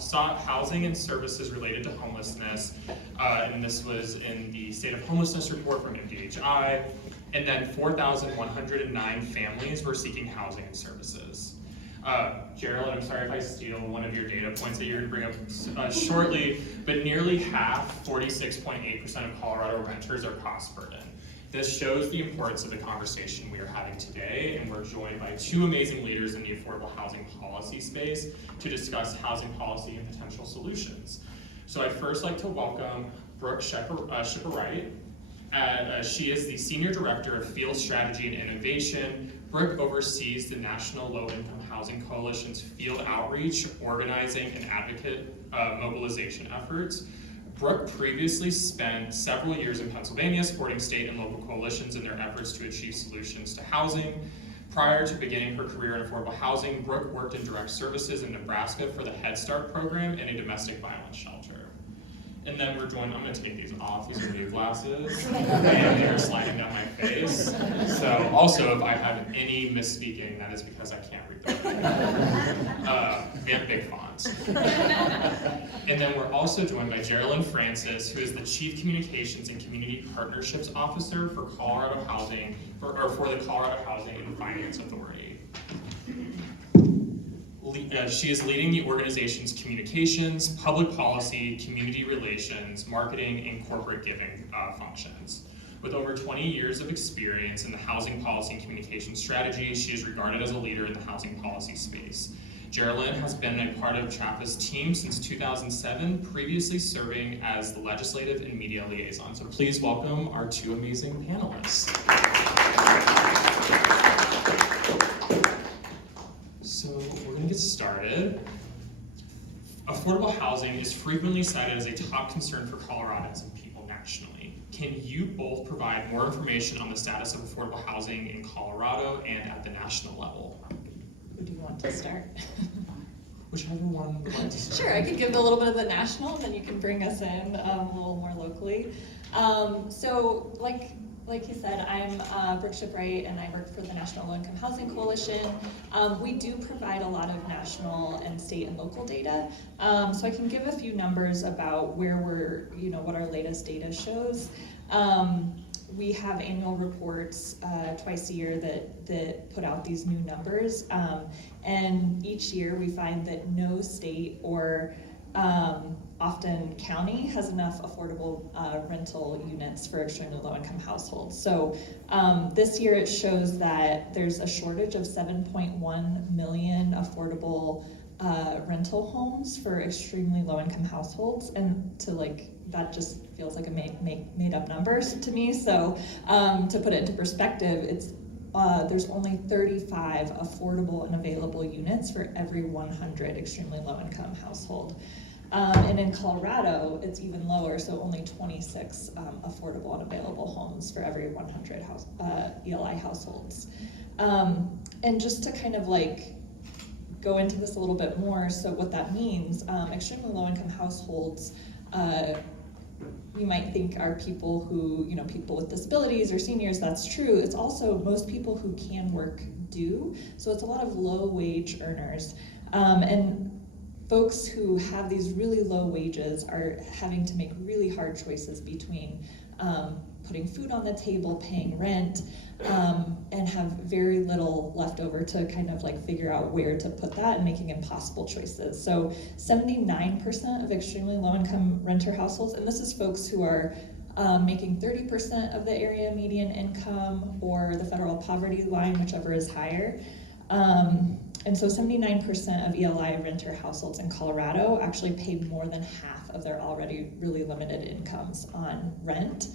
sought housing and services related to homelessness, and this was in the State of Homelessness report from MDHI, and then 4,109 families were seeking housing and services. Jerilynn, I'm sorry if I steal one of your data points that you're going to bring up shortly, but nearly half, 46.8% of Colorado renters are cost burdened. This shows the importance of the conversation we are having today, and we're joined by two amazing leaders in the affordable housing policy space to discuss housing policy and potential solutions. So I'd first like to welcome Brooke Schipporeit. She is the Senior Director of Field Strategy and Innovation. Brooke oversees the National Low-Income Housing Coalition's field outreach, organizing, and advocate mobilization efforts. Brooke previously spent several years in Pennsylvania supporting state and local coalitions in their efforts to achieve solutions to housing. Prior to beginning her career in affordable housing, Brooke worked in direct services in Nebraska for the Head Start program and a domestic violence shelter. And then we're joined, I'm going to take these off, these are new glasses, and they're sliding down my face. So also, if I have any misspeaking, that is because I can't read them. We have big fonts. And then we're also joined by Jerilynn Francis, who is the Chief Communications and Community Partnerships Officer for Colorado Housing, for the Colorado Housing and Finance Authority. She is leading the organization's communications, public policy, community relations, marketing, and corporate giving functions. With over 20 years of experience in the housing policy and communication strategy, she is regarded as a leader in the housing policy space. Jerilynn has been a part of CHFA's team since 2007, previously serving as the legislative and media liaison. So please welcome our two amazing panelists. So we're going to get started. Affordable housing is frequently cited as a top concern for Coloradans and people nationally. Can you both provide more information on the status of affordable housing in Colorado and at the national level? Who do you want to start? Whichever one would like to start. Sure, I could give a little bit of the national, and then you can bring us in a little more locally. So like you said, I'm Brooke Schipporeit, and I work for the National Low-Income Housing Coalition. We do provide a lot of national and state and local data. So I can give a few numbers about where we're, what our latest data shows. We have annual reports twice a year that put out these new numbers. And each year we find that no state or often county has enough affordable rental units for extremely low-income households. So this year it shows that there's a shortage of 7.1 million affordable rental homes for extremely low-income households, and that just feels like a made up numbers to me. So to put it into perspective, it's there's only 35 affordable and available units for every 100 extremely low-income household. And in Colorado, it's even lower, so only 26 affordable and available homes for every 100 ELI households. And just to kind of go into this a little bit more, so what that means, extremely low-income households, you might think are people who, people with disabilities or seniors. That's true. It's also most people who can work do. So it's a lot of low-wage earners. And folks who have these really low wages are having to make really hard choices between putting food on the table, paying rent, and have very little left over to kind of figure out where to put that and making impossible choices. So 79% of extremely low-income renter households, and this is folks who are making 30% of the area median income or the federal poverty line, whichever is higher. And so 79% of ELI renter households in Colorado actually pay more than half of their already really limited incomes on rent.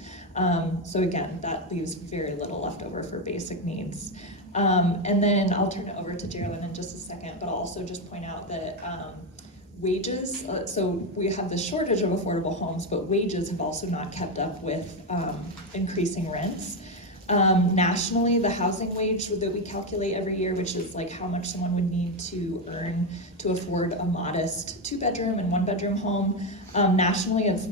So again, that leaves very little left over for basic needs. And then I'll turn it over to Jerilynn in just a second, but I'll also just point out that wages, so we have this shortage of affordable homes, but wages have also not kept up with increasing rents. Nationally, the housing wage that we calculate every year, which is how much someone would need to earn to afford a modest 2-bedroom and 1-bedroom home. Nationally, it's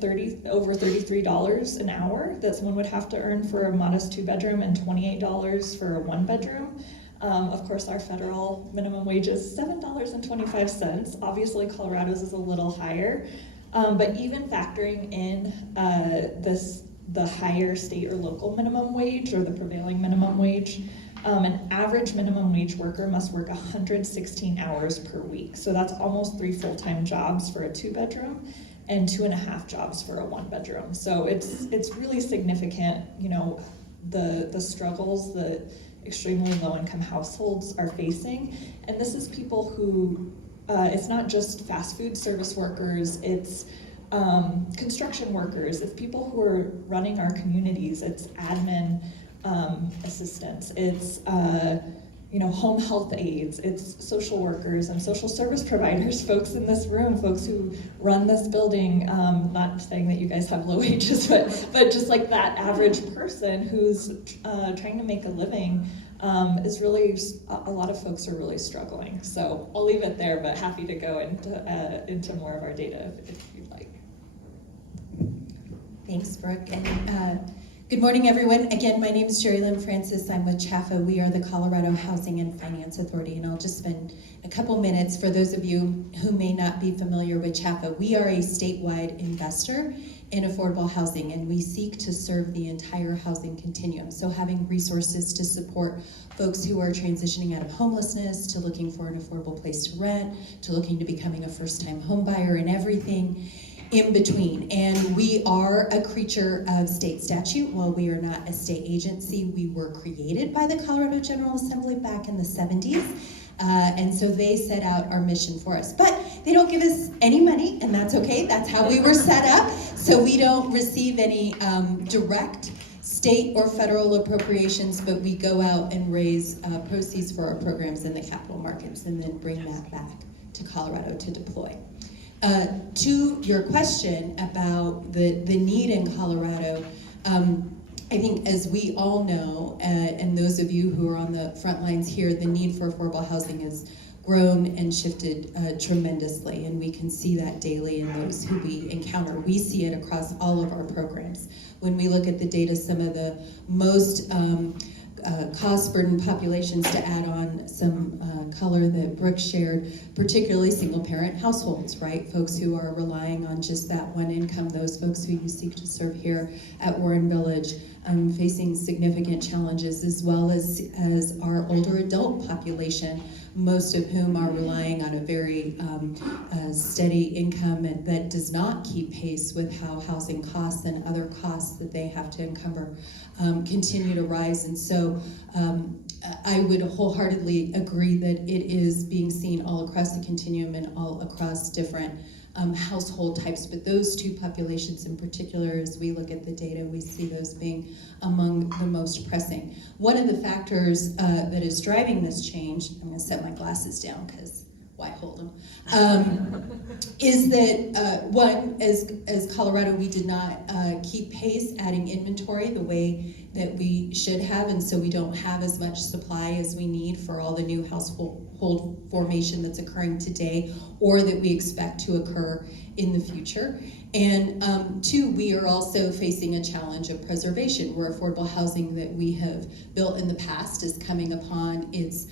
over $33 an hour that someone would have to earn for a modest 2-bedroom and $28 for a 1-bedroom. Of course, our federal minimum wage is $7.25. Obviously, Colorado's is a little higher, but even factoring in the higher state or local minimum wage or the prevailing minimum wage, an average minimum wage worker must work 116 hours per week. So that's almost 3 full-time jobs for a 2-bedroom and 2.5 jobs for a 1-bedroom. So it's really significant, you know, the struggles that extremely low-income households are facing. And this is people who, it's not just fast food service workers, it's construction workers, it's people who are running our communities, it's admin assistants, it's you know, home health aides, it's social workers and social service providers, folks in this room, folks who run this building, not saying that you guys have low wages, but just like that average person who's trying to make a living is really, a lot of folks are really struggling. So I'll leave it there, but happy to go into more of our data if you'd like. Thanks, Brooke. And good morning, everyone. Again, my name is Jerilynn Francis. I'm with CHFA. We are the Colorado Housing and Finance Authority, and I'll just spend a couple minutes for those of you who may not be familiar with CHFA. We are a statewide investor in affordable housing, and we seek to serve the entire housing continuum. So having resources to support folks who are transitioning out of homelessness, to looking for an affordable place to rent, to looking to becoming a first-time home buyer, and everything in between. And we are a creature of state statute. While we are not a state agency, we were created by the Colorado General Assembly back in the 70s. And so they set out our mission for us. But they don't give us any money, and that's okay. That's how we were set up. So we don't receive any direct state or federal appropriations, but we go out and raise proceeds for our programs in the capital markets and then bring that back to Colorado to deploy. To your question about the need in Colorado, I think as we all know, and those of you who are on the front lines here, the need for affordable housing has grown and shifted tremendously, and we can see that daily in those who we encounter. We see it across all of our programs. When we look at the data, some of the most cost-burdened populations, to add on some color that Brooke shared, particularly single-parent households, right? Folks who are relying on just that one income, those folks who you seek to serve here at Warren Village, facing significant challenges, as well as our older adult population, most of whom are relying on a very steady income that does not keep pace with how housing costs and other costs that they have to encumber continue to rise. And so I would wholeheartedly agree that it is being seen all across the continuum and all across different household types, but those two populations in particular, as we look at the data, we see those being among the most pressing. One of the factors that is driving this change, I'm going to set my glasses down because why hold them, is that one, as Colorado, we did not keep pace adding inventory the way that we should have, and so we don't have as much supply as we need for all the new household formation that's occurring today or that we expect to occur in the future. And two, we are also facing a challenge of preservation, where affordable housing that we have built in the past is coming upon its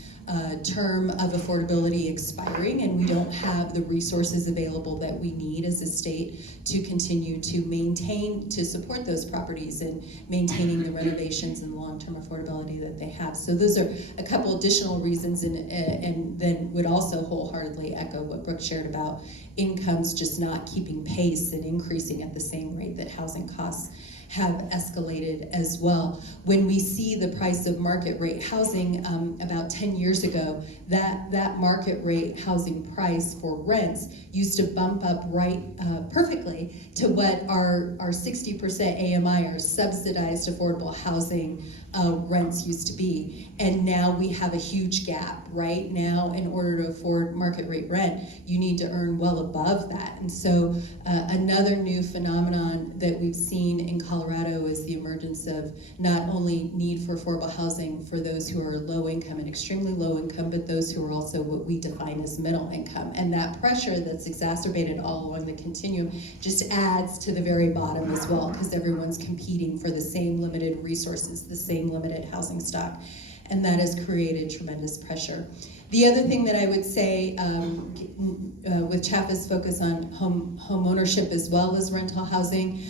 term of affordability expiring, and we don't have the resources available that we need as a state to continue to maintain, to support those properties and maintaining the renovations and long-term affordability that they have. So those are a couple additional reasons, and then would also wholeheartedly echo what Brooke shared about incomes just not keeping pace and increasing at the same rate that housing costs have escalated as well. When we see the price of market rate housing, about 10 years ago, that market rate housing price for rents used to bump up right perfectly to what our 60% AMI, our subsidized affordable housing rents used to be. And now we have a huge gap. Right now, in order to afford market rate rent, you need to earn well above that. And so another new phenomenon that we've seen in Colorado is the emergence of not only need for affordable housing for those who are low income and extremely low income, but those who are also what we define as middle income. And that pressure that's exacerbated all along the continuum just adds to the very bottom as well, because everyone's competing for the same limited resources, the same limited housing stock. and that has created tremendous pressure. The other thing that I would say, with CHFA's focus on home ownership as well as rental housing,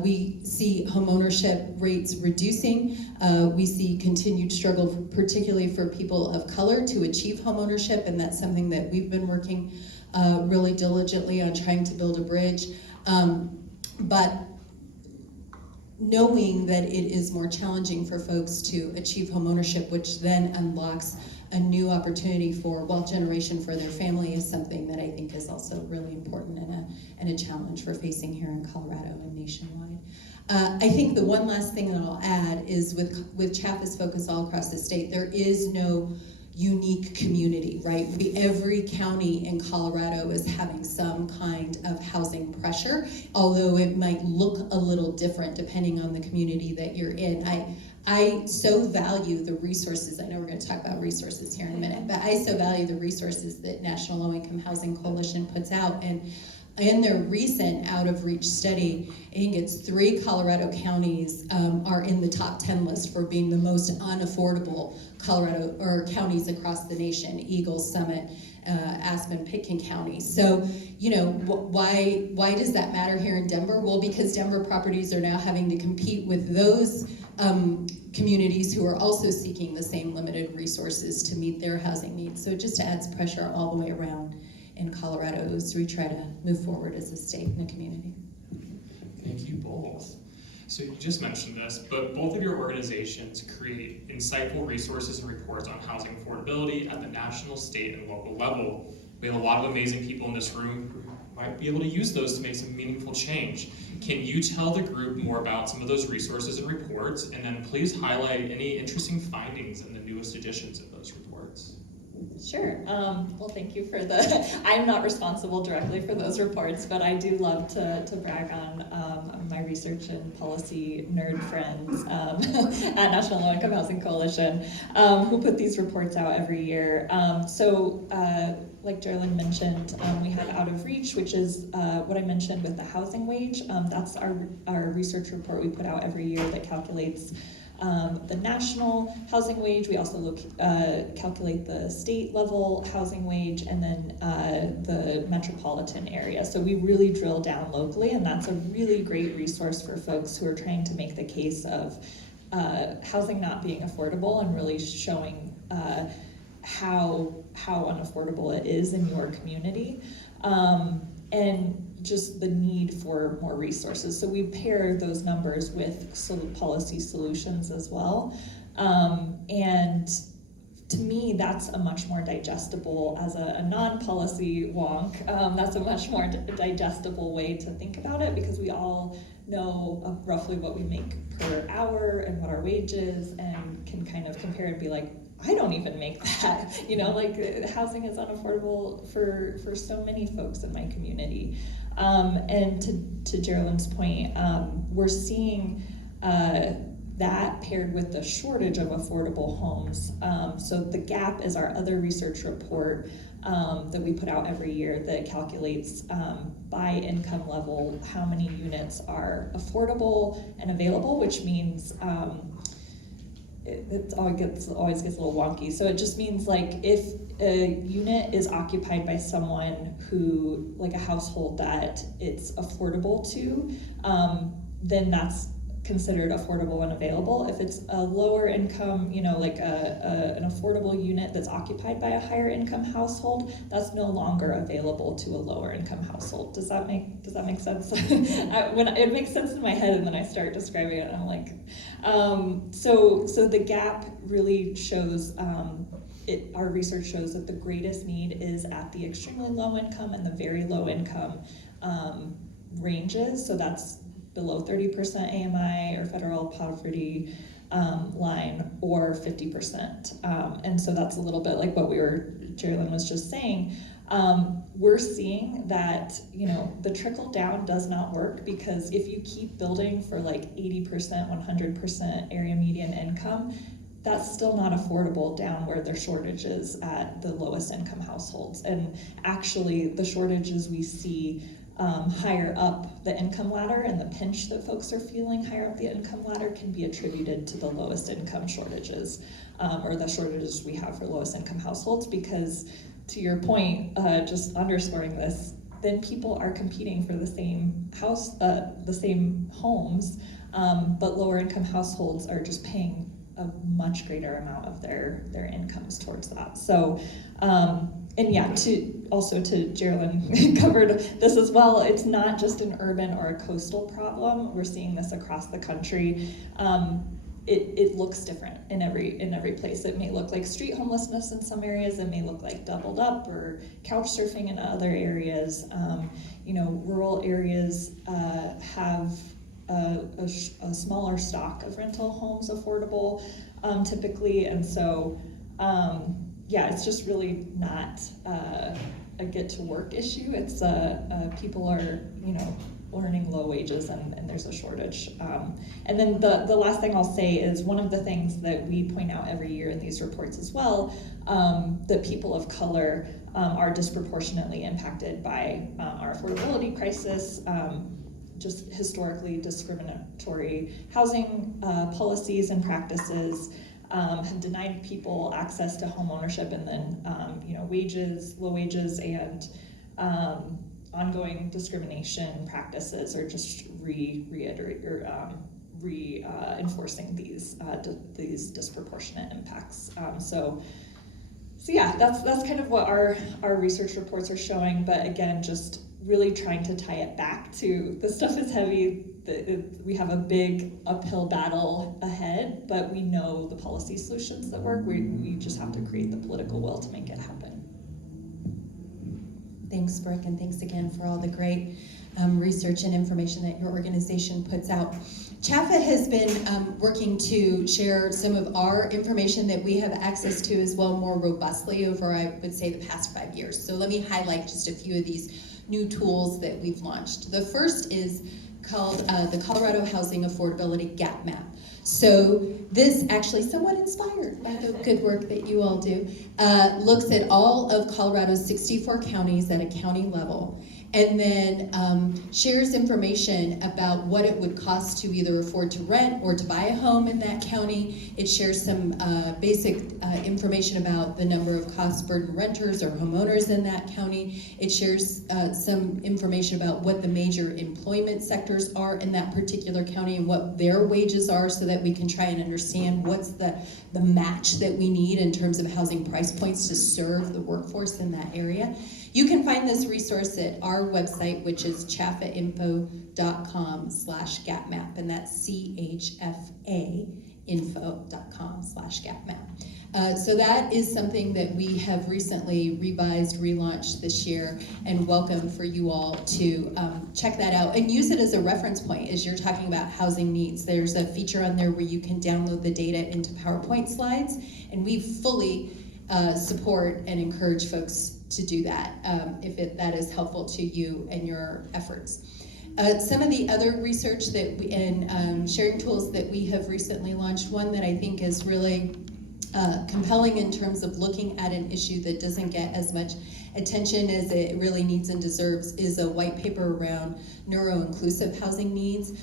we see home ownership rates reducing. We see continued struggle, particularly for people of color, to achieve home ownership, and that's something that we've been working really diligently on trying to build a bridge. But knowing that it is more challenging for folks to achieve home ownership, which then unlocks a new opportunity for wealth generation for their family, is something that I think is also really important and a challenge we're facing here in Colorado and nationwide. I think the one last thing that I'll add is with CHFA's focus all across the state, there is no unique community, right? Every county in Colorado is having some kind of housing pressure, although it might look a little different depending on the community that you're in. I so value the resources. I know we're going to talk about resources here in a minute, but I so value the resources that National Low Income Housing Coalition puts out. And in their recent Out of Reach study, I think it's 3 Colorado counties are in the top 10 list for being the most unaffordable Colorado or counties across the nation: Eagle, Summit, Aspen, Pitkin County. So, you know, why does that matter here in Denver? Well, because Denver properties are now having to compete with those communities who are also seeking the same limited resources to meet their housing needs. So it just adds pressure all the way around in Colorado as we try to move forward as a state and a community. Thank you both. So you just mentioned this, but both of your organizations create insightful resources and reports on housing affordability at the national, state, and local level. We have a lot of amazing people in this room who might be able to use those to make some meaningful change. Can you tell the group more about some of those resources and reports, and then please highlight any interesting findings in the newest editions of those reports? Sure. Well, thank you for I'm not responsible directly for those reports, but I do love to brag on my research and policy nerd friends at National Low Income Housing Coalition, who put these reports out every year. Like Jerilynn mentioned, we have Out of Reach, which is what I mentioned with the housing wage. That's our research report we put out every year that calculates the national housing wage. We also calculate the state level housing wage, and then the metropolitan area. So we really drill down locally, and that's a really great resource for folks who are trying to make the case of housing not being affordable, and really showing how unaffordable it is in your community. And just the need for more resources. So we pair those numbers with policy solutions as well. And to me, that's a much more digestible, as a non-policy wonk, that's a much more digestible way to think about it, because we all know roughly what we make per hour and what our wage is, and can kind of compare and be like, I don't even make that, you know, like housing is unaffordable for so many folks in my community. And to Jerilynn's point, we're seeing that paired with the shortage of affordable homes. So the GAP is our other research report that we put out every year that calculates by income level how many units are affordable and available, which means it always gets a little wonky. So it just means, like, if a unit is occupied by someone who, like a household that it's affordable to, then that's considered affordable and available. If it's a lower income, you know, like an affordable unit that's occupied by a higher income household, that's no longer available to a lower income household. Does that make sense? When it makes sense in my head, and then I start describing it, and I'm like, so the gap really shows, our research shows that the greatest need is at the extremely low income and the very low income ranges. So that's below 30% AMI or federal poverty line, or 50%. And so that's a little bit like what Jerilynn was just saying. We're seeing that, you know, the trickle down does not work, because if you keep building for like 80%, 100% area median income, that's still not affordable down where there's shortages at the lowest income households. And actually the shortages we see higher up the income ladder, and the pinch that folks are feeling higher up the income ladder can be attributed to the lowest income shortages, or the shortages we have for lowest income households, because to your point, just underscoring this, then people are competing for the same the same homes, but lower income households are just paying a much greater amount of their incomes towards that. So, and yeah, to Jerilynn covered this as well, it's not just an urban or a coastal problem. We're seeing this across the country. It looks different in every place. It may look like street homelessness in some areas. It may look like doubled up or couch surfing in other areas. Rural areas have a smaller stock of rental homes affordable typically, and so it's just really not a get to work issue. It's people are earning low wages, and there's a shortage. And then the last thing I'll say is one of the things that we point out every year in these reports as well, that people of color are disproportionately impacted by our affordability crisis. Just historically discriminatory housing policies and practices have denied people access to home ownership, and then low wages, and ongoing discrimination practices are just reinforcing these disproportionate impacts. So yeah, that's kind of what our research reports are showing. But again, just really trying to tie it back to the stuff is heavy. We have a big uphill battle ahead, but we know the policy solutions that work. We just have to create the political will to make it happen. Thanks, Brooke, and thanks again for all the great research and information that your organization puts out. CHFA has been working to share some of our information that we have access to as well more robustly over, I would say, the past 5 years. So let me highlight just a few of these new tools that we've launched. The first is called the Colorado Housing Affordability Gap Map. So this, actually somewhat inspired by the good work that you all do, looks at all of Colorado's 64 counties at a county level, and then shares information about what it would cost to either afford to rent or to buy a home in that county. It shares some basic information about the number of cost-burdened renters or homeowners in that county. It shares some information about what the major employment sectors are in that particular county and what their wages are, so that we can try and understand what's the match that we need in terms of housing price points to serve the workforce in that area. You can find this resource at our website, which is chfainfo.com/gapmap, and that's chfainfo.com/gapmap. So that is something that we have recently revised, relaunched this year, and welcome for you all to check that out and use it as a reference point as you're talking about housing needs. There's a feature on there where you can download the data into PowerPoint slides, and we fully support and encourage folks to do that if that is helpful to you and your efforts. Some of the other research that and sharing tools that we have recently launched, one that I think is really compelling in terms of looking at an issue that doesn't get as much attention as it really needs and deserves, is a white paper around neuro-inclusive housing needs.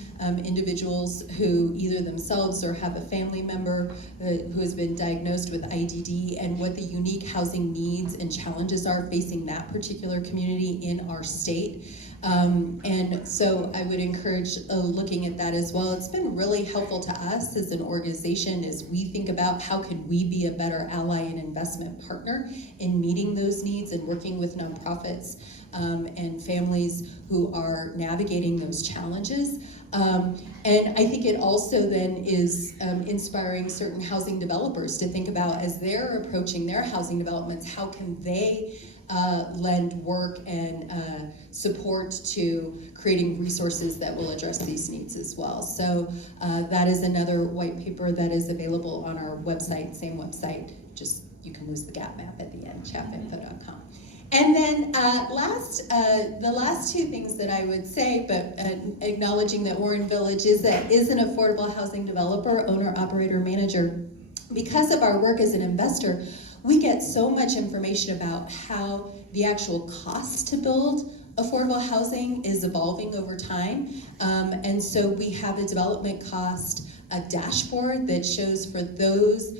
Individuals who either themselves or have a family member who has been diagnosed with IDD, and what the unique housing needs and challenges are facing that particular community in our state. And so I would encourage looking at that as well. It's been really helpful to us as an organization as we think about how can we be a better ally and investment partner in meeting those needs and working with nonprofits and families who are navigating those challenges. And I think it also then is inspiring certain housing developers to think about, as they're approaching their housing developments, how can they lend work and support to creating resources that will address these needs as well. So that is another white paper that is available on our website, same website, just you can lose the gap map at the end, chfainfo.com. And then the last two things that I would say, but acknowledging that Warren Village is an affordable housing developer, owner, operator, manager. Because of our work as an investor, we get so much information about how the actual cost to build affordable housing is evolving over time, and so we have a development cost, a dashboard that shows for those,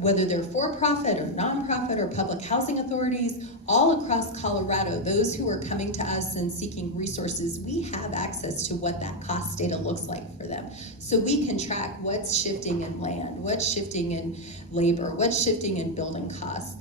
whether they're for-profit or nonprofit or public housing authorities, all across Colorado, those who are coming to us and seeking resources, we have access to what that cost data looks like for them. So we can track what's shifting in land, what's shifting in labor, what's shifting in building costs.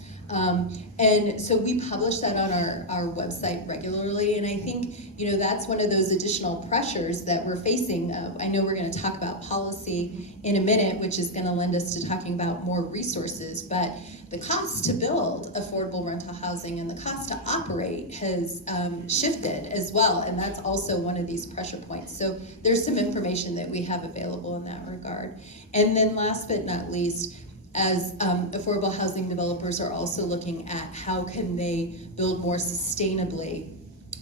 And so we publish that on our website regularly, and I think, you know, that's one of those additional pressures that we're facing. I know we're going to talk about policy in a minute, which is going to lend us to talking about more resources, but the cost to build affordable rental housing and the cost to operate has shifted as well, and that's also one of these pressure points. So there's some information that we have available in that regard. And then last but not least, as affordable housing developers are also looking at how can they build more sustainably,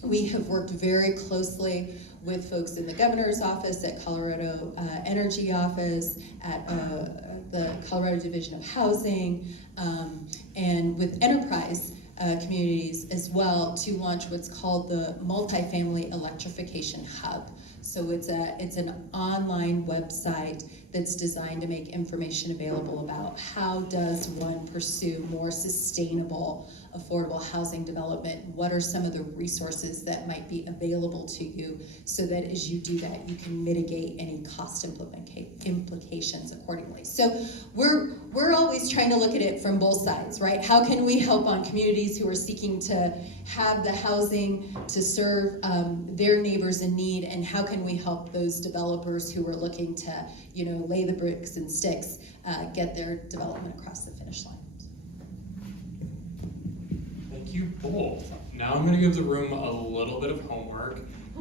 we have worked very closely with folks in the governor's office, at Colorado Energy Office, at the Colorado Division of Housing, and with enterprise communities as well, to launch what's called the Multifamily Electrification Hub. So it's an online website that's designed to make information available about how does one pursue more sustainable, affordable housing development. What are some of the resources that might be available to you, so that as you do that, you can mitigate any cost implications accordingly. So we're always trying to look at it from both sides, right? How can we help on communities who are seeking to have the housing to serve their neighbors in need, and how can we help those developers who are looking to, you know, lay the bricks and sticks, get their development across the finish line. Thank you both. Now I'm going to give the room a little bit of homework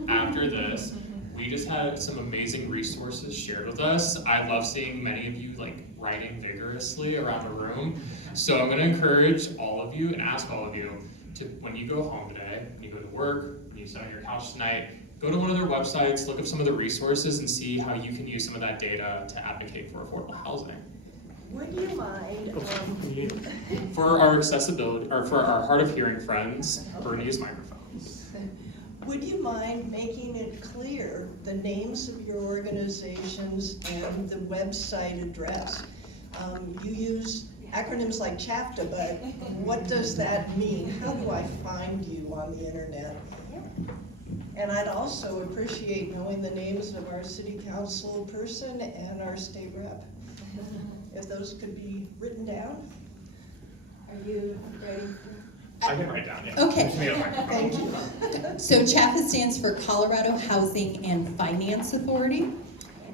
after this. We just had some amazing resources shared with us. I love seeing many of you like writing vigorously around the room. So I'm going to encourage all of you and ask all of you to, when you go home today, when you go to work, when you sit on your couch tonight, go to one of their websites, look up some of the resources, and see how you can use some of that data to advocate for affordable housing. Would you mind, For our accessibility, or for our hard of hearing friends, Bernie is microphones. would you mind making it clear the names of your organizations and the website address? You use acronyms like CHFA, but what does that mean? How do I find you on the internet? And I'd also appreciate knowing the names of our city council person and our state rep. If those could be written down. Are you ready? I can write down, yeah. Okay. Just need a microphone. Thank you. So CHFA stands for Colorado Housing and Finance Authority,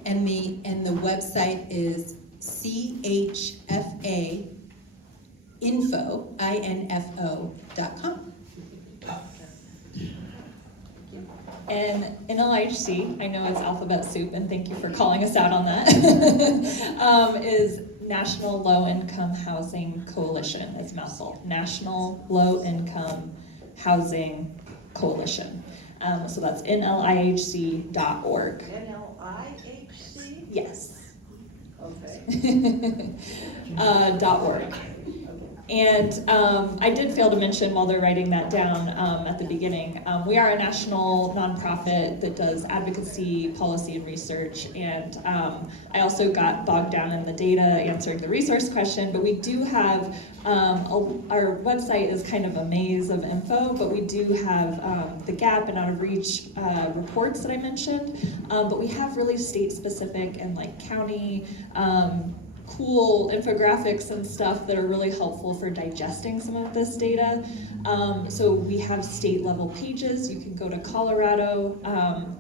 and the website is CHFA info.com. And NLIHC, I know it's alphabet soup, and thank you for calling us out on that, is National Low Income Housing Coalition. It's a mouthful. National Low Income Housing Coalition. So that's NLIHC.org. NLIHC? Yes. Okay. .org. And I did fail to mention while they're writing that down at the beginning, we are a national nonprofit that does advocacy, policy, and research. And I also got bogged down in the data answering the resource question, but we do have, our website is kind of a maze of info, but we do have the gap and out of reach reports that I mentioned. But we have really state specific and like county, cool infographics and stuff that are really helpful for digesting some of this data. So we have state level pages. You can go to Colorado,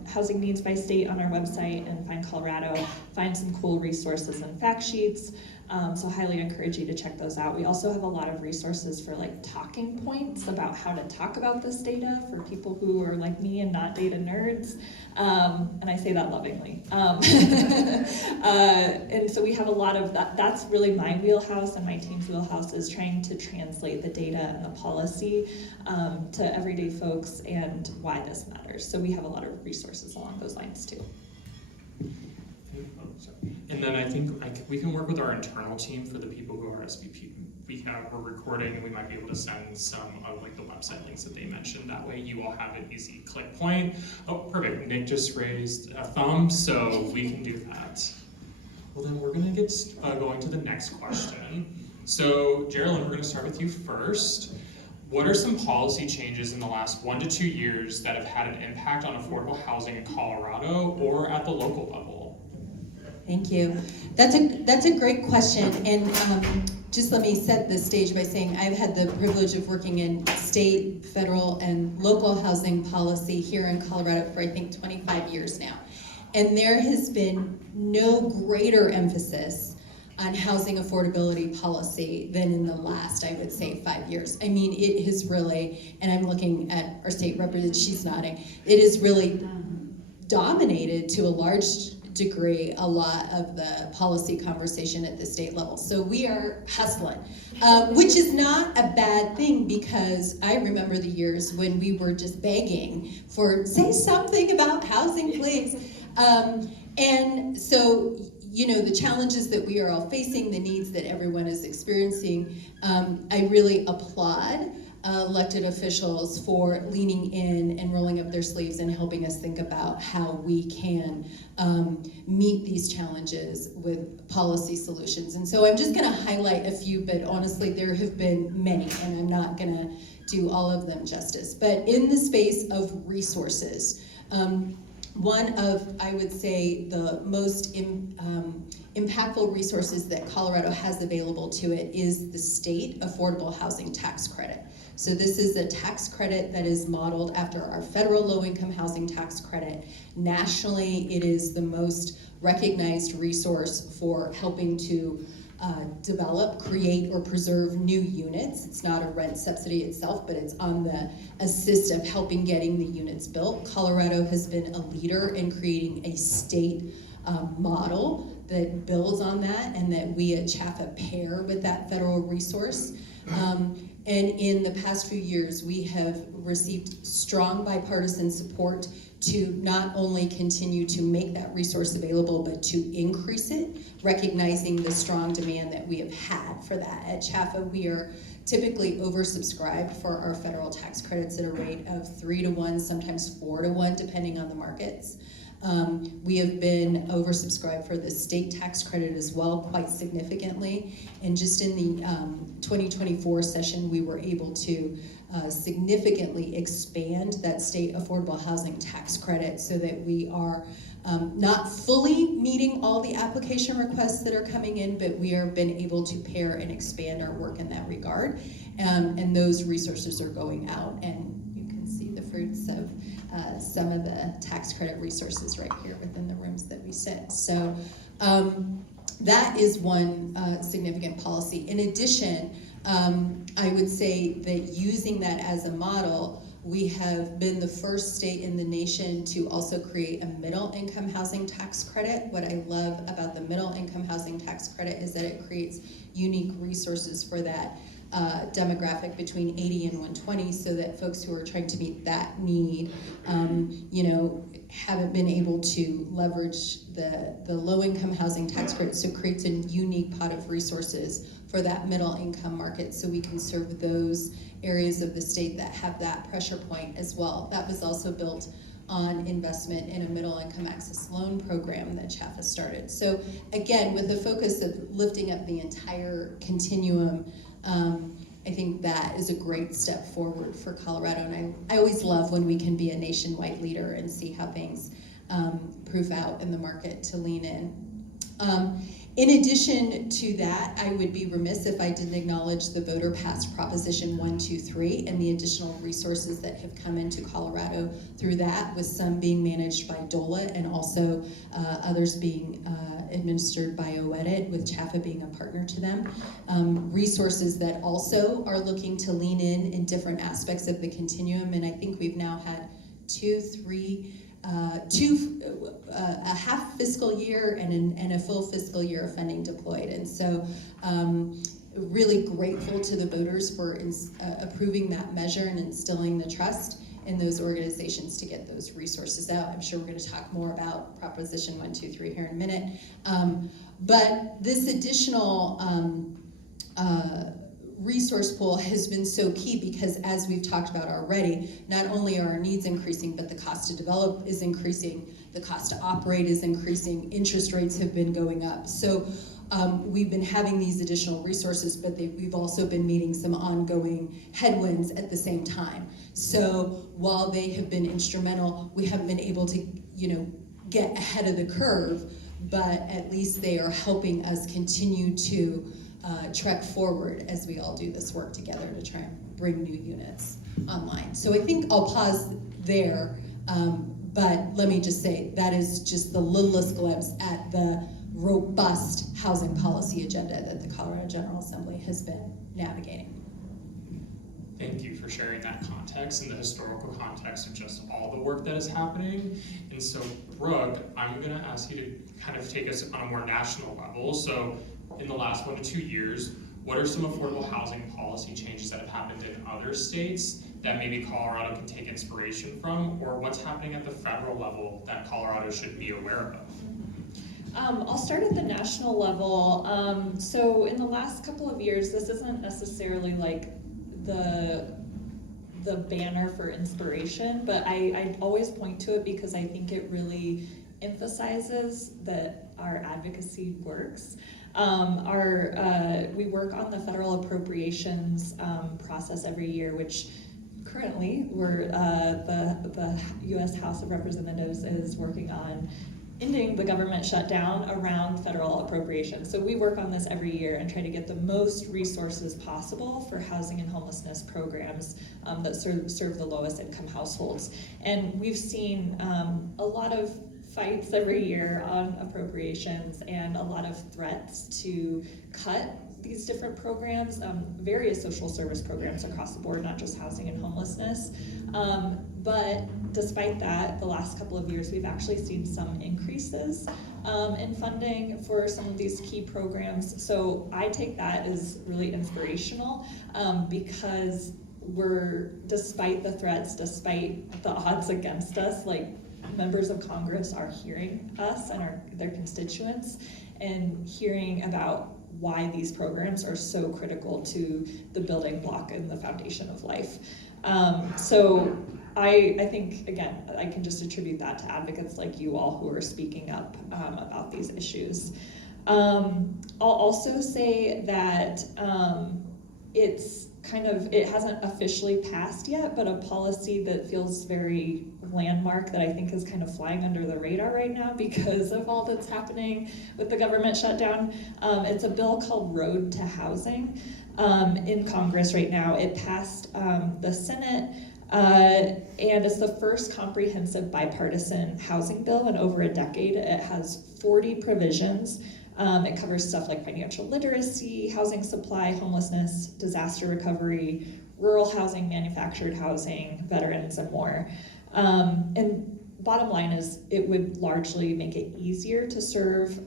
housing needs by state on our website and find Colorado, find some cool resources and fact sheets. So highly encourage you to check those out. We also have a lot of resources for like talking points about how to talk about this data for people who are like me and not data nerds. And I say that lovingly. And so we have a lot of that. That's really my wheelhouse, and my team's wheelhouse is trying to translate the data and the policy to everyday folks and why this matters. So we have a lot of resources along those lines too. And then I think we can work with our internal team for the people who are we're recording, and we might be able to send some of like the website links that they mentioned. That way you all have an easy click point. Oh, perfect. Nick just raised a thumb, so we can do that. Well, then we're gonna get going to the next question. So, Jerilynn, we're gonna start with you first. What are some policy changes in the last 1 to 2 years that have had an impact on affordable housing in Colorado or at the local level? Thank you. That's a great question, and just let me set the stage by saying I've had the privilege of working in state, federal, and local housing policy here in Colorado for I think 25 years now. And there has been no greater emphasis on housing affordability policy than in the last, I would say, 5 years. I mean, it has really, and I'm looking at our state representative, she's nodding, it has really dominated to a large degree a lot of the policy conversation at the state level. So we are hustling, which is not a bad thing, because I remember the years when we were just begging for, say something about housing, please. And so, you know, the challenges that we are all facing, the needs that everyone is experiencing, I really applaud elected officials for leaning in and rolling up their sleeves and helping us think about how we can meet these challenges with policy solutions. And so I'm just gonna highlight a few, but honestly there have been many, and I'm not gonna do all of them justice. But in the space of resources, one of, I would say, the most impactful resources that Colorado has available to it is the state affordable housing tax credit. So this is a tax credit that is modeled after our federal low-income housing tax credit. Nationally, it is the most recognized resource for helping to develop, create, or preserve new units. It's not a rent subsidy itself, but it's on the assist of helping getting the units built. Colorado has been a leader in creating a state model that builds on that, and that we at CHFA pair with that federal resource. And in the past few years, we have received strong bipartisan support to not only continue to make that resource available, but to increase it, recognizing the strong demand that we have had for that. At CHFA, we are typically oversubscribed for our federal tax credits at a rate of 3 to 1, sometimes 4 to 1, depending on the markets. We have been oversubscribed for the state tax credit as well, quite significantly. And just in the 2024 session, we were able to significantly expand that state affordable housing tax credit so that we are not fully meeting all the application requests that are coming in, but we have been able to pair and expand our work in that regard. And those resources are going out, and you can see the fruits of some of the tax credit resources right here within the rooms that we sit. So that is one significant policy. In addition, I would say that using that as a model, we have been the first state in the nation to also create a middle income housing tax credit. What I love about the middle income housing tax credit is that it creates unique resources for that demographic between 80 and 120, so that folks who are trying to meet that need, you know, haven't been able to leverage the low-income housing tax credit. So it creates a unique pot of resources for that middle income market, so we can serve those areas of the state that have that pressure point as well. That was also built on investment in a middle income access loan program that CHFA started. So again, with the focus of lifting up the entire continuum, I think that is a great step forward for Colorado, and I always love when we can be a nationwide leader and see how things prove out in the market to lean in. In addition to that, I would be remiss if I didn't acknowledge the voter passed Proposition 123 and the additional resources that have come into Colorado through that, with some being managed by DOLA and also others being administered by OEDIT, with CHFA being a partner to them. Resources that also are looking to lean in different aspects of the continuum, and I think we've now had a half fiscal year and a full fiscal year of funding deployed. And so really grateful to the voters for approving that measure and instilling the trust in those organizations to get those resources out. I'm sure we're going to talk more about Proposition 123 here in a minute. But this additional resource pool has been so key because, as we've talked about already, not only are our needs increasing, but the cost to develop is increasing, the cost to operate is increasing, interest rates have been going up. So we've been having these additional resources, but we've also been meeting some ongoing headwinds at the same time. So while they have been instrumental, we haven't been able to, get ahead of the curve, but at least they are helping us continue to trek forward as we all do this work together to try and bring new units online. So I think I'll pause there, but let me just say that is just the littlest glimpse at the robust housing policy agenda that the Colorado General Assembly has been navigating. Thank you for sharing that context and the historical context of just all the work that is happening. And so, Brooke, I'm going to ask you to kind of take us on a more national level. So, in the last 1 to 2 years, what are some affordable housing policy changes that have happened in other states that maybe Colorado can take inspiration from, or what's happening at the federal level that Colorado should be aware of? I'll start at the national level. So in the last couple of years, this isn't necessarily like the banner for inspiration, but I always point to it because I think it really emphasizes that our advocacy works. We work on the federal appropriations process every year, which currently the U.S. House of Representatives is working on ending the government shutdown around federal appropriations. So we work on this every year and try to get the most resources possible for housing and homelessness programs that serve the lowest income households. And we've seen a lot of fights every year on appropriations and a lot of threats to cut these different programs, various social service programs across the board, not just housing and homelessness. But despite that, the last couple of years, we've actually seen some increases in funding for some of these key programs. So I take that as really inspirational because despite the threats, despite the odds against us, like members of Congress are hearing us and their constituents and hearing about why these programs are so critical to the building block and the foundation of life. So I think, again, I can just attribute that to advocates like you all who are speaking up about these issues. I'll also say that it hasn't officially passed yet, but a policy that feels very landmark that I think is kind of flying under the radar right now because of all that's happening with the government shutdown. It's a bill called Road to Housing in Congress right now. It passed the Senate, and it's the first comprehensive bipartisan housing bill in over a decade. It has 40 provisions. It covers stuff like financial literacy, housing supply, homelessness, disaster recovery, rural housing, manufactured housing, veterans, and more. And bottom line is it would largely make it easier to serve,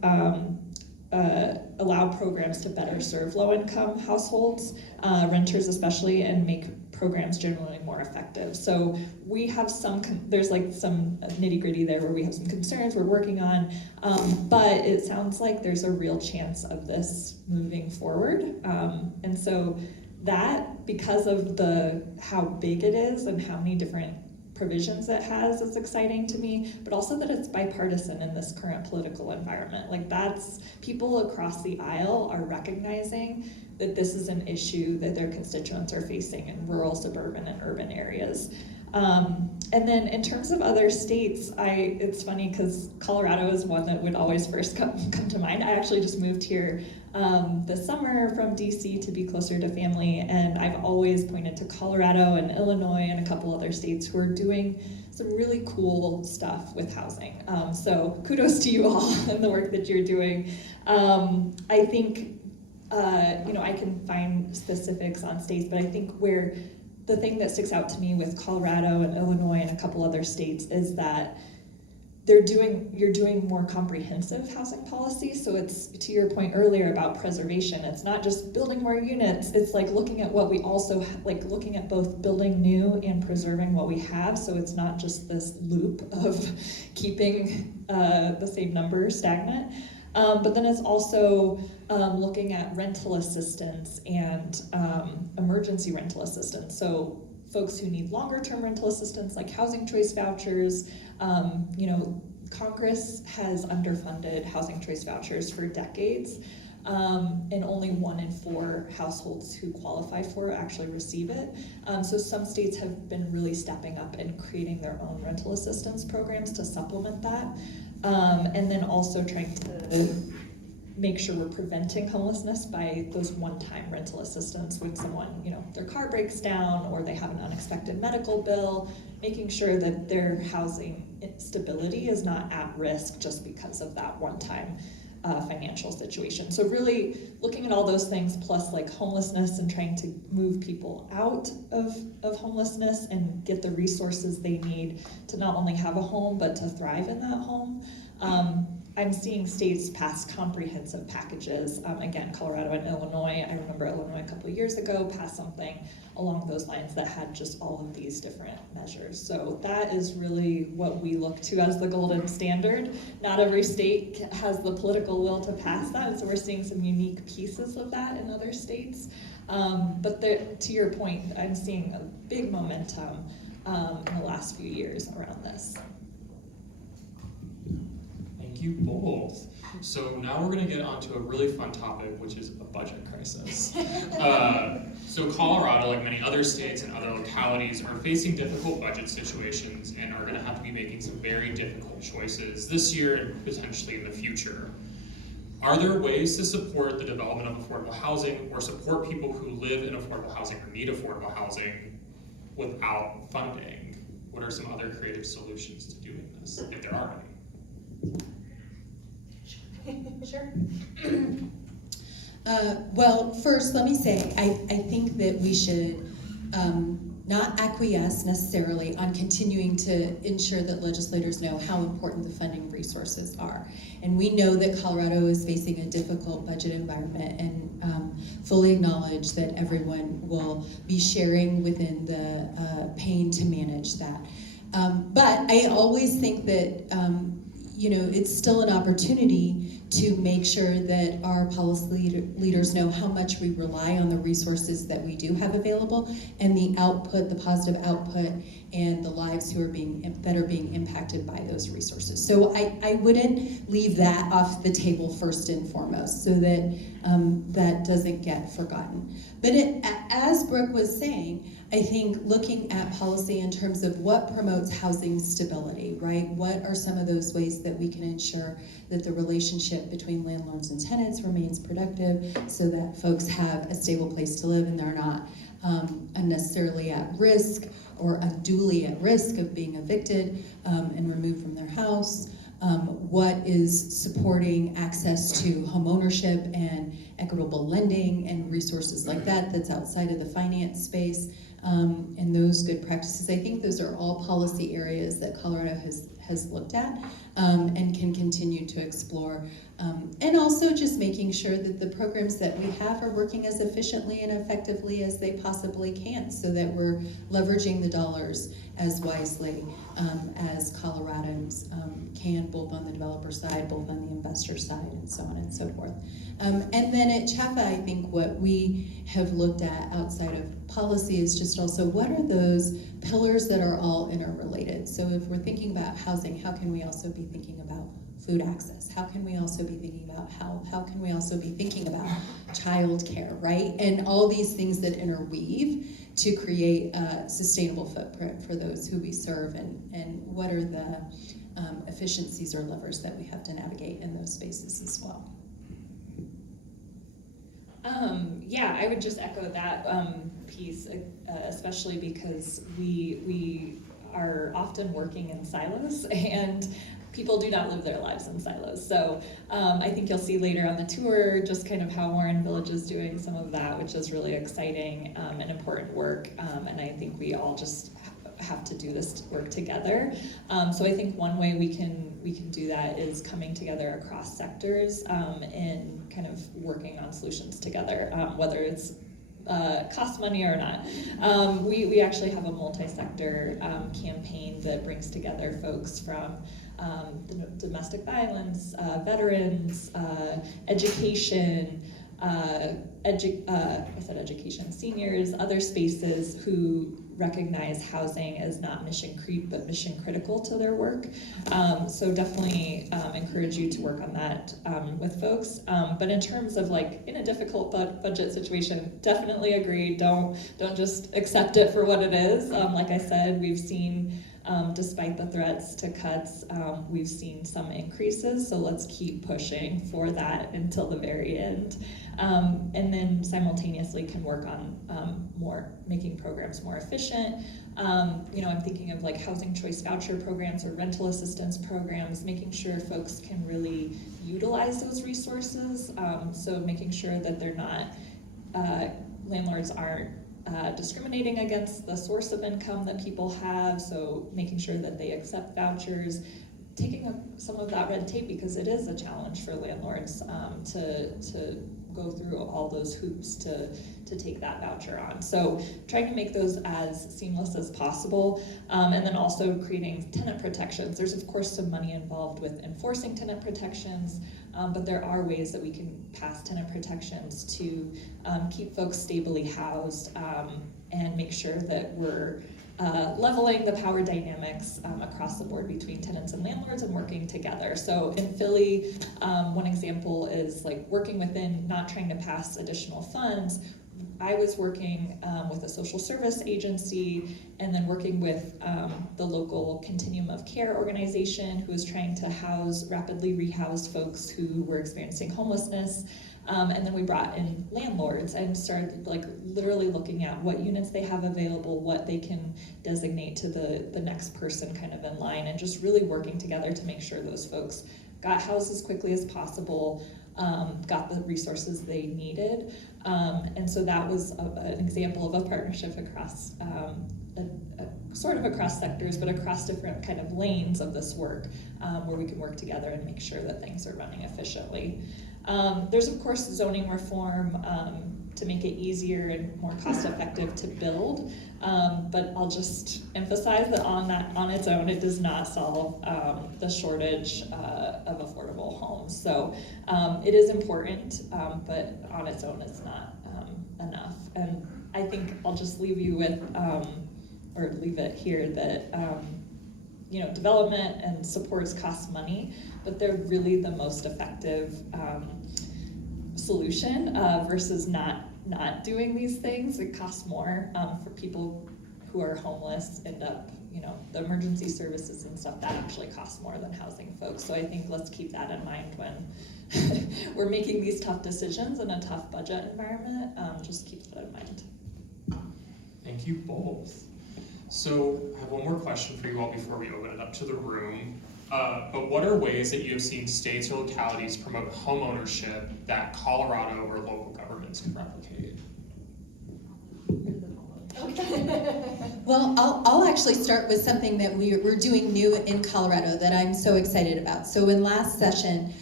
allow programs to better serve low-income households, renters especially, and make programs generally more effective. So we have there's like some nitty-gritty there where we have some concerns we're working on, but it sounds like there's a real chance of this moving forward. And so that, because of how big it is and how many different provisions it has, is exciting to me, but also that it's bipartisan in this current political environment. Like people across the aisle are recognizing that this is an issue that their constituents are facing in rural, suburban, and urban areas. And then in terms of other states, it's funny because Colorado is one that would always first come to mind. I actually just moved here this summer from DC to be closer to family, and I've always pointed to Colorado and Illinois and a couple other states who are doing some really cool stuff with housing. So kudos to you all and the work that you're doing. I think I can find specifics on states, but I think where the thing that sticks out to me with Colorado and Illinois and a couple other states is that you're doing more comprehensive housing policy. So it's, to your point earlier about preservation, it's not just building more units, it's like looking at what we also, like looking at both building new and preserving what we have. So it's not just this loop of keeping the same number stagnant. But then it's also looking at rental assistance and emergency rental assistance. So folks who need longer term rental assistance like housing choice vouchers, Congress has underfunded housing choice vouchers for decades, and only 1 in 4 households who qualify for it actually receive it. So some states have been really stepping up and creating their own rental assistance programs to supplement that. And then also trying to make sure we're preventing homelessness by those one-time rental assistance when someone, their car breaks down or they have an unexpected medical bill, making sure that their housing stability is not at risk just because of that one-time financial situation. So really looking at all those things plus like homelessness and trying to move people out of homelessness and get the resources they need to not only have a home but to thrive in that home. I'm seeing states pass comprehensive packages. Again, Colorado and Illinois. I remember Illinois a couple of years ago passed something along those lines that had just all of these different measures. So that is really what we look to as the golden standard. Not every state has the political will to pass that, so we're seeing some unique pieces of that in other states. But to your point, I'm seeing a big momentum in the last few years around this. Thank you both. So now we're going to get onto a really fun topic, which is a budget crisis. So Colorado, like many other states and other localities, are facing difficult budget situations and are going to have to be making some very difficult choices this year and potentially in the future. Are there ways to support the development of affordable housing or support people who live in affordable housing or need affordable housing without funding? What are some other creative solutions to doing this, if there are any? Sure. Well, first, let me say, I think that we should not acquiesce necessarily on continuing to ensure that legislators know how important the funding resources are. And we know that Colorado is facing a difficult budget environment and fully acknowledge that everyone will be sharing within the pain to manage that. But I always think that it's still an opportunity to make sure that our policy leaders know how much we rely on the resources that we do have available and the output, the positive output, and the lives that are being impacted by those resources. So I wouldn't leave that off the table first and foremost so that that doesn't get forgotten. But as Brooke was saying, I think looking at policy in terms of what promotes housing stability, right? What are some of those ways that we can ensure that the relationship between landlords and tenants remains productive so that folks have a stable place to live and they're not unnecessarily at risk or unduly at risk of being evicted and removed from their house? What is supporting access to homeownership and equitable lending and resources like that that's outside of the finance space, and those good practices. I think those are all policy areas that Colorado has looked at and can continue to explore. And also just making sure that the programs that we have are working as efficiently and effectively as they possibly can so that we're leveraging the dollars as wisely as Coloradans can, both on the developer side, both on the investor side, and so on and so forth. And then at CHFA, I think what we have looked at outside of policy is just also what are those pillars that are all interrelated. So if we're thinking about housing, how can we also be thinking about food access? How can we also be thinking about health? How can we also be thinking about childcare, right? And all these things that interweave to create a sustainable footprint for those who we serve, and what are the efficiencies or levers that we have to navigate in those spaces as well. Yeah, I would just echo that piece, especially because we are often working in silos and people do not live their lives in silos. So I think you'll see later on the tour just kind of how Warren Village is doing some of that, which is really exciting and important work. And I think we all just have to do this work together. So I think one way we can do that is coming together across sectors and kind of working on solutions together, whether it's cost money or not. We actually have a multi-sector campaign that brings together folks from domestic violence, veterans, education, education, seniors, other spaces who recognize housing as not mission creep but mission critical to their work. So definitely encourage you to work on that with folks. But in terms of like in a difficult budget situation, definitely agree. Don't just accept it for what it is. Like I said, we've seen despite the threats to cuts, we've seen some increases, so let's keep pushing for that until the very end. And then simultaneously can work on making programs more efficient. I'm thinking of like housing choice voucher programs or rental assistance programs, making sure folks can really utilize those resources. So making sure that they're not, landlords aren't discriminating against the source of income that people have, so making sure that they accept vouchers, taking up some of that red tape because it is a challenge for landlords to go through all those hoops to take that voucher on. So trying to make those as seamless as possible, and then also creating tenant protections. There's of course some money involved with enforcing tenant protections, but there are ways that we can pass tenant protections to keep folks stably housed and make sure that we're leveling the power dynamics across the board between tenants and landlords and working together. So in Philly, one example is like working within, not trying to pass additional funds. I was working with a social service agency and then working with the local Continuum of Care organization who was trying to rapidly rehouse folks who were experiencing homelessness. And then we brought in landlords and started like literally looking at what units they have available, what they can designate to the next person kind of in line, and just really working together to make sure those folks got housed as quickly as possible, got the resources they needed. And so that was an example of a partnership across, sort of across sectors, but across different kind of lanes of this work, where we can work together and make sure that things are running efficiently. There's of course zoning reform to make it easier and more cost effective to build, but I'll just emphasize that on its own it does not solve the shortage of affordable homes. So it is important, but on its own it's not enough. And I think I'll just leave you with, or leave it here, that development and supports cost money, but they're really the most effective solution versus not doing these things. It costs more for people who are homeless, end up, the emergency services and stuff, that actually costs more than housing folks. So I think let's keep that in mind when we're making these tough decisions in a tough budget environment. Just keep that in mind. Thank you both. So I have one more question for you all before we open it up to the room. But what are ways that you have seen states or localities promote homeownership that Colorado or local governments can replicate? Well, I'll actually start with something that we're doing new in Colorado that I'm so excited about. So in last session,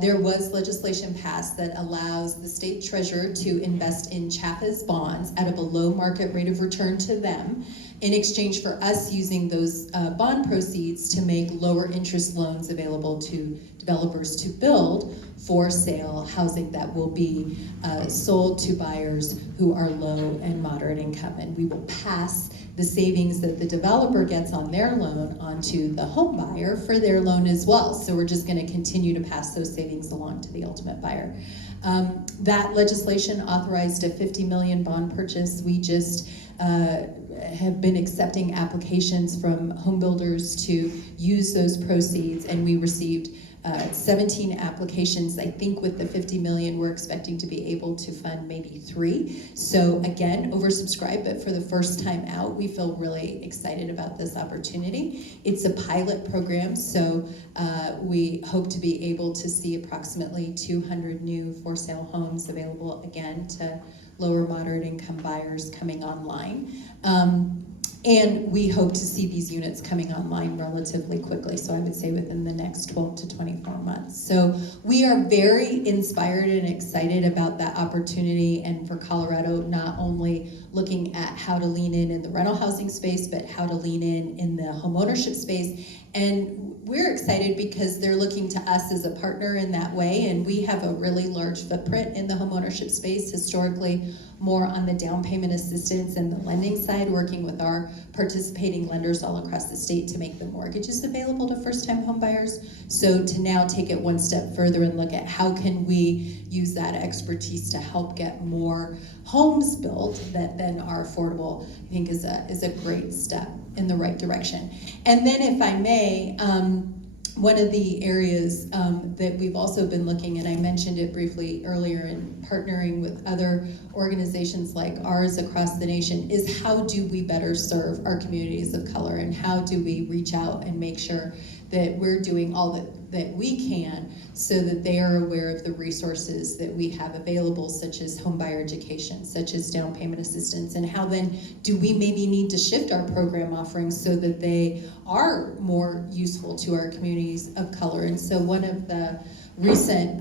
there was legislation passed that allows the state treasurer to invest in CHFA's bonds at a below market rate of return to them in exchange for us using those bond proceeds to make lower interest loans available to developers to build for sale housing that will be sold to buyers who are low and moderate income. And we will pass the savings that the developer gets on their loan onto the home buyer for their loan as well. So we're just going to continue to pass those savings along to the ultimate buyer. That legislation authorized a $50 million bond purchase. We just have been accepting applications from home builders to use those proceeds, and we received 17 applications. I think with the $50 million, we're expecting to be able to fund maybe 3. So again, oversubscribed, but for the first time out, we feel really excited about this opportunity. It's a pilot program, so we hope to be able to see approximately 200 new for sale homes available again to lower moderate income buyers coming online. And we hope to see these units coming online relatively quickly, so I would say within the next 12 to 24 months. So we are very inspired and excited about that opportunity, and for Colorado, not only looking at how to lean in the rental housing space, but how to lean in the homeownership space. And we're excited because they're looking to us as a partner in that way, and we have a really large footprint in the homeownership space, historically more on the down payment assistance and the lending side, working with our participating lenders all across the state to make the mortgages available to first-time home buyers. So to now take it one step further and look at how can we use that expertise to help get more homes built that then are affordable, I think is a great step in the right direction. And then if I may, one of the areas that we've also been looking at, I mentioned it briefly earlier, in partnering with other organizations like ours across the nation, is how do we better serve our communities of color, and how do we reach out and make sure that we're doing all that we can so that they are aware of the resources that we have available, such as homebuyer education, such as down payment assistance, and how then do we maybe need to shift our program offerings so that they are more useful to our communities of color. And so one of the recent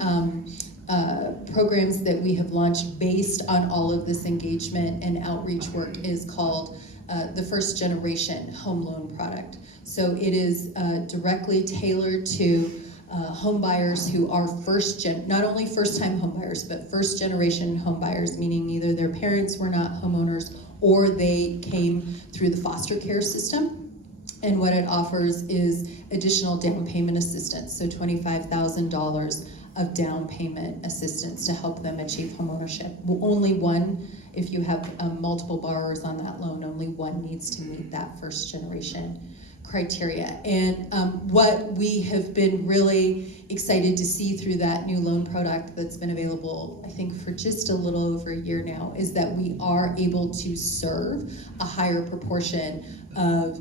programs that we have launched based on all of this engagement and outreach work is called the First Generation Home Loan Product. So it is directly tailored to home buyers who are not only first-time home buyers, but first-generation home buyers, meaning either their parents were not homeowners or they came through the foster care system. And what it offers is additional down payment assistance, so $25,000 of down payment assistance to help them achieve homeownership. Only one, if you have multiple borrowers on that loan, only one needs to meet that first generation criteria. And what we have been really excited to see through that new loan product that's been available, I think for just a little over a year now, is that we are able to serve a higher proportion of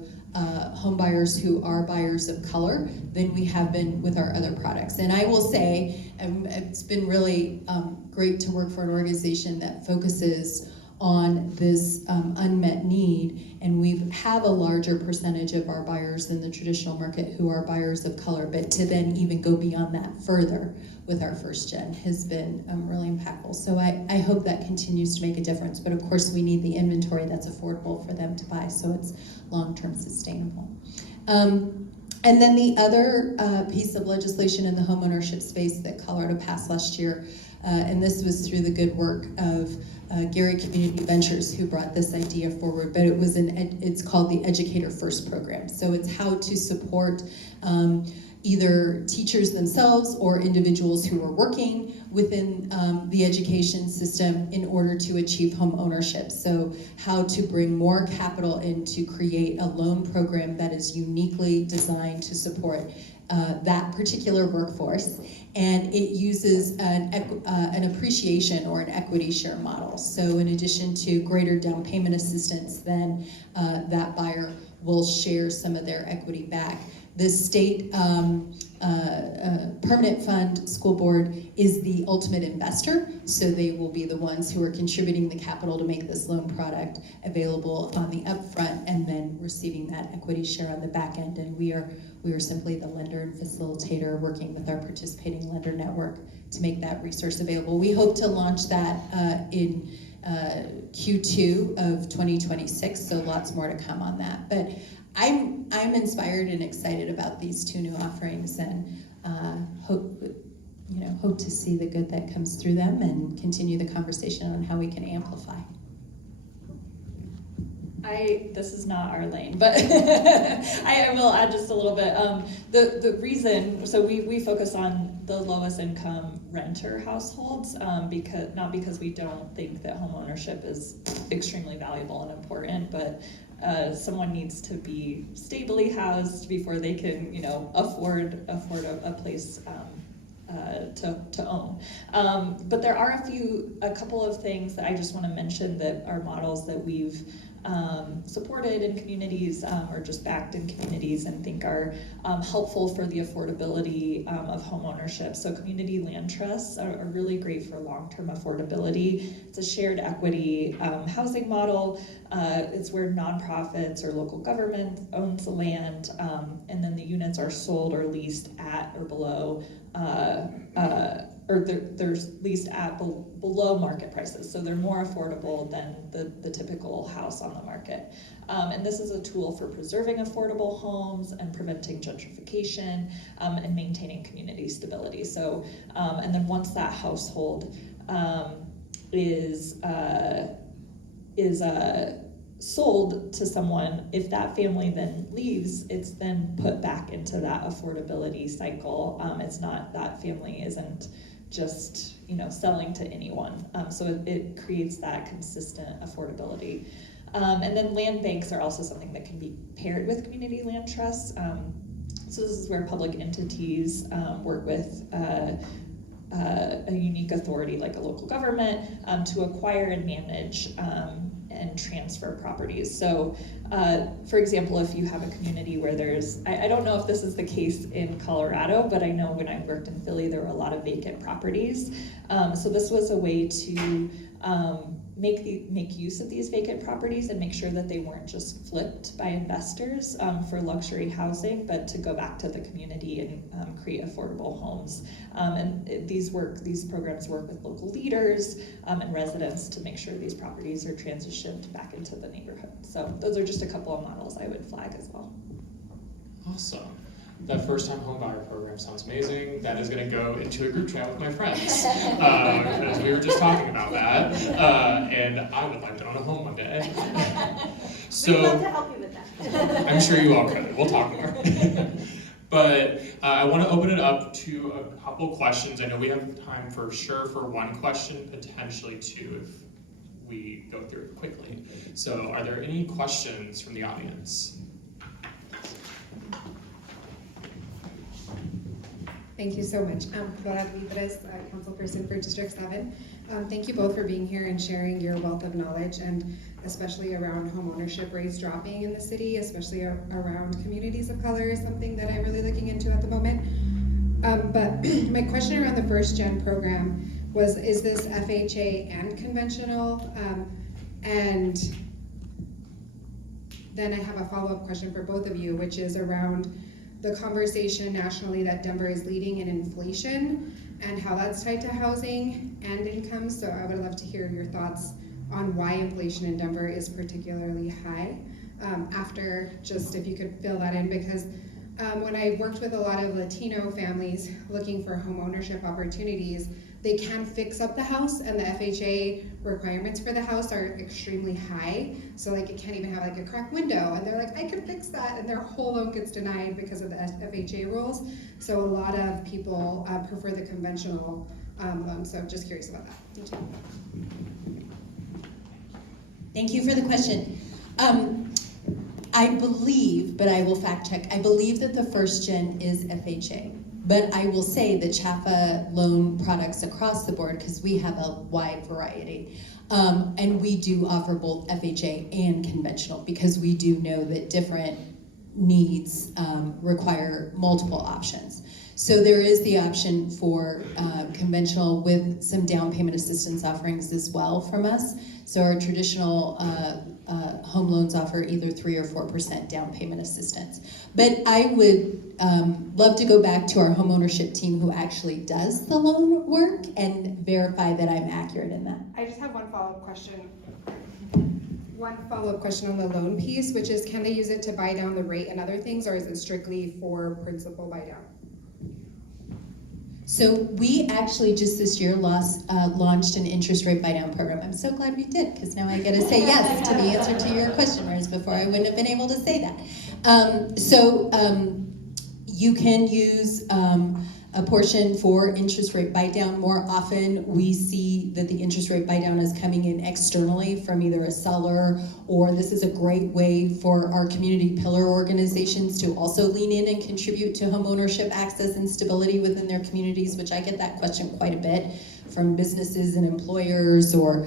home buyers who are buyers of color than we have been with our other products. And I will say, it's been really great to work for an organization that focuses on this unmet need, and we have a larger percentage of our buyers than the traditional market who are buyers of color, but to then even go beyond that further with our first gen has been really impactful. So I hope that continues to make a difference, but of course we need the inventory that's affordable for them to buy, so it's long-term sustainable. And then the other piece of legislation in the homeownership space that Colorado passed last year, and this was through the good work of Gary Community Ventures, who brought this idea forward, but it's called the Educator First program. So it's how to support either teachers themselves or individuals who are working within the education system in order to achieve home ownership. So how to bring more capital in to create a loan program that is uniquely designed to support that particular workforce, and it uses an appreciation or an equity share model. So in addition to greater down payment assistance, then that buyer will share some of their equity back. The state permanent fund school board is the ultimate investor, so they will be the ones who are contributing the capital to make this loan product available on the upfront and then receiving that equity share on the back end. And we are simply the lender and facilitator working with our participating lender network to make that resource available. We hope to launch that in Q2 of 2026, so lots more to come on that. But I'm inspired and excited about these two new offerings, and hope to see the good that comes through them and continue the conversation on how we can amplify. This is not our lane, but I will add just a little bit. The reason, so we focus on the lowest income renter households, because we don't think that home ownership is extremely valuable and important, but someone needs to be stably housed before they can, afford a place to own. But there are a couple of things that I just want to mention that are models that we've supported in communities or just backed in communities and think are helpful for the affordability of home ownership. So community land trusts are really great for long-term affordability. It's a shared equity housing model. It's where nonprofits or local government owns the land, and then the units are sold or leased at or below they're leased at below market prices, so they're more affordable than the typical house on the market. And this is a tool for preserving affordable homes and preventing gentrification and maintaining community stability. So, and then once that household is sold to someone, if that family then leaves, it's then put back into that affordability cycle. It's not, that family isn't just, selling to anyone. So it creates that consistent affordability. And then land banks are also something that can be paired with community land trusts. So this is where public entities work with a unique authority like a local government to acquire and manage and transfer properties. So for example, if you have a community where there's, I don't know if this is the case in Colorado, but I know when I worked in Philly, there were a lot of vacant properties. So this was a way to make use of these vacant properties and make sure that they weren't just flipped by investors for luxury housing, but to go back to the community and create affordable homes. And these programs work with local leaders and residents to make sure these properties are transitioned back into the neighborhood. So those are just a couple of models I would flag as well. Awesome. That first-time home buyer program sounds amazing. That is going to go into a group chat with my friends, because we were just talking about that, and I would like to own a home one day. So, we'd love to help you with that. I'm sure you all could. We'll talk more. But I want to open it up to a couple questions. I know we have time for sure for one question, potentially two if we go through it quickly. So are there any questions from the audience? Thank you so much. Flora Libres, councilperson for District 7. Thank you both for being here and sharing your wealth of knowledge, and especially around homeownership rates dropping in the city, especially around communities of color is something that I'm really looking into at the moment. But my question around the first gen program was, is this FHA and conventional? And then I have a follow-up question for both of you, which is around the conversation nationally that Denver is leading in inflation and how that's tied to housing and income. So I would love to hear your thoughts on why inflation in Denver is particularly high. After, just if you could fill that in, because when I worked with a lot of Latino families looking for home ownership opportunities, they can fix up the house, and the FHA requirements for the house are extremely high. So like it can't even have like a cracked window, and they're like, I can fix that, and their whole loan gets denied because of the FHA rules. So a lot of people prefer the conventional loan. So I'm just curious about that. Thank you for the question. I believe, but I will fact check, I believe that the first gen is FHA. But I will say that CHFA loan products across the board, because we have a wide variety, and we do offer both FHA and conventional, because we do know that different needs require multiple options. So there is the option for conventional with some down payment assistance offerings as well from us. So our traditional home loans offer either 3 or 4% down payment assistance. But I would love to go back to our homeownership team who actually does the loan work and verify that I'm accurate in that. I just have one follow-up question. One follow-up question on the loan piece, which is, can they use it to buy down the rate and other things, or is it strictly for principal buy down? So we actually just this year launched an interest rate buy down program. I'm so glad we did, because now I get to say yes to the answer to your question, whereas before I wouldn't have been able to say that. You can use a portion for interest rate buy-down. More often, we see that the interest rate buy-down is coming in externally from either a seller, or this is a great way for our community pillar organizations to also lean in and contribute to homeownership access and stability within their communities, which I get that question quite a bit from businesses and employers or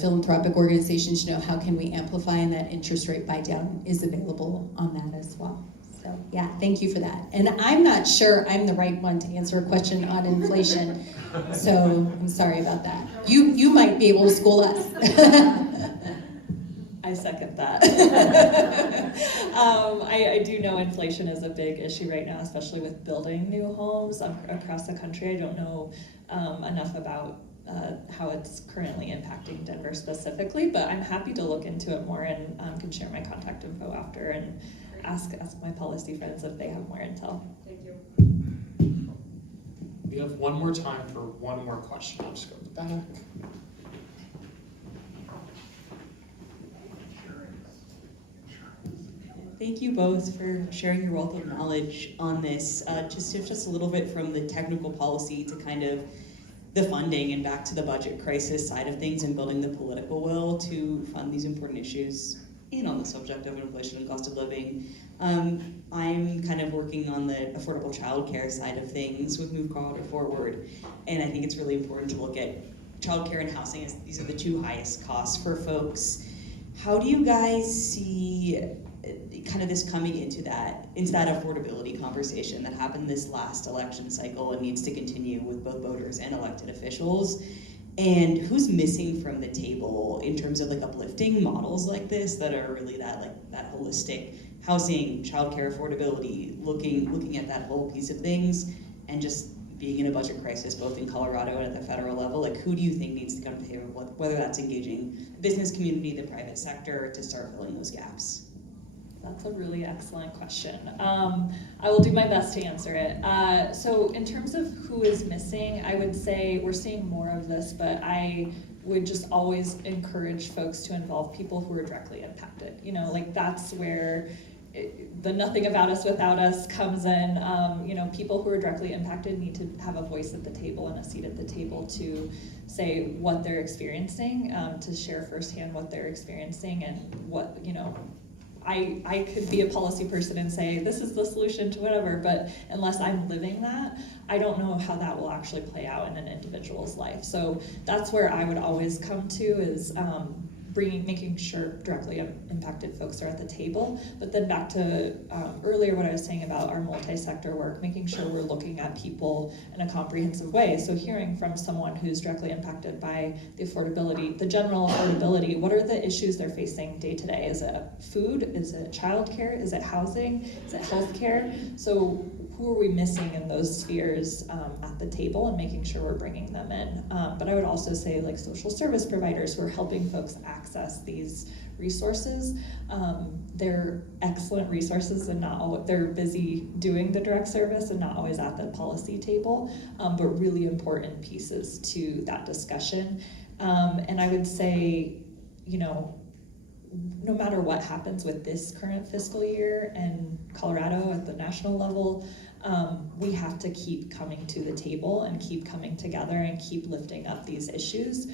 philanthropic organizations. How can we amplify, and that interest rate buy-down is available on that as well. So yeah, thank you for that. And I'm not sure I'm the right one to answer a question on inflation, so I'm sorry about that. You might be able to school us. I second that. I do know inflation is a big issue right now, especially with building new homes across the country. I don't know enough about how it's currently impacting Denver specifically, but I'm happy to look into it more and can share my contact info after and ask my policy friends if they have more intel. Thank you. We have one more time for one more question. I'll just go to the back. Thank you both for sharing your wealth of knowledge on this. Just shift us a little bit from the technical policy to kind of the funding and back to the budget crisis side of things and building the political will to fund these important issues. And on the subject of inflation and cost of living, I'm kind of working on the affordable childcare side of things with Move Colorado Forward, and I think it's really important to look at childcare and housing as these are the two highest costs for folks. How do you guys see kind of this coming into that affordability conversation that happened this last election cycle and needs to continue with both voters and elected officials? And who's missing from the table in terms of like uplifting models like this that are really that holistic housing, childcare affordability, looking at that whole piece of things, and just being in a budget crisis both in Colorado and at the federal level? Like, who do you think needs to come to the table, whether that's engaging the business community, the private sector, to start filling those gaps? That's a really excellent question. I will do my best to answer it. So in terms of who is missing, I would say we're seeing more of this, but I would just always encourage folks to involve people who are directly impacted. That's where the nothing about us without us comes in. People who are directly impacted need to have a voice at the table and a seat at the table to say what they're experiencing, to share firsthand what they're experiencing and what, I could be a policy person and say, this is the solution to whatever, but unless I'm living that, I don't know how that will actually play out in an individual's life. So that's where I would always come to is making sure directly impacted folks are at the table. But then back to earlier what I was saying about our multi-sector work, making sure we're looking at people in a comprehensive way. So hearing from someone who's directly impacted by the general affordability, what are the issues they're facing day to day? Is it food? Is it childcare? Is it housing? Is it healthcare? So who are we missing in those spheres at the table, and making sure we're bringing them in. But I would also say like social service providers who are helping folks access these resources. They're excellent resources and they're busy doing the direct service and not always at the policy table, but really important pieces to that discussion. And I would say, no matter what happens with this current fiscal year in Colorado at the national level, we have to keep coming to the table and keep coming together and keep lifting up these issues,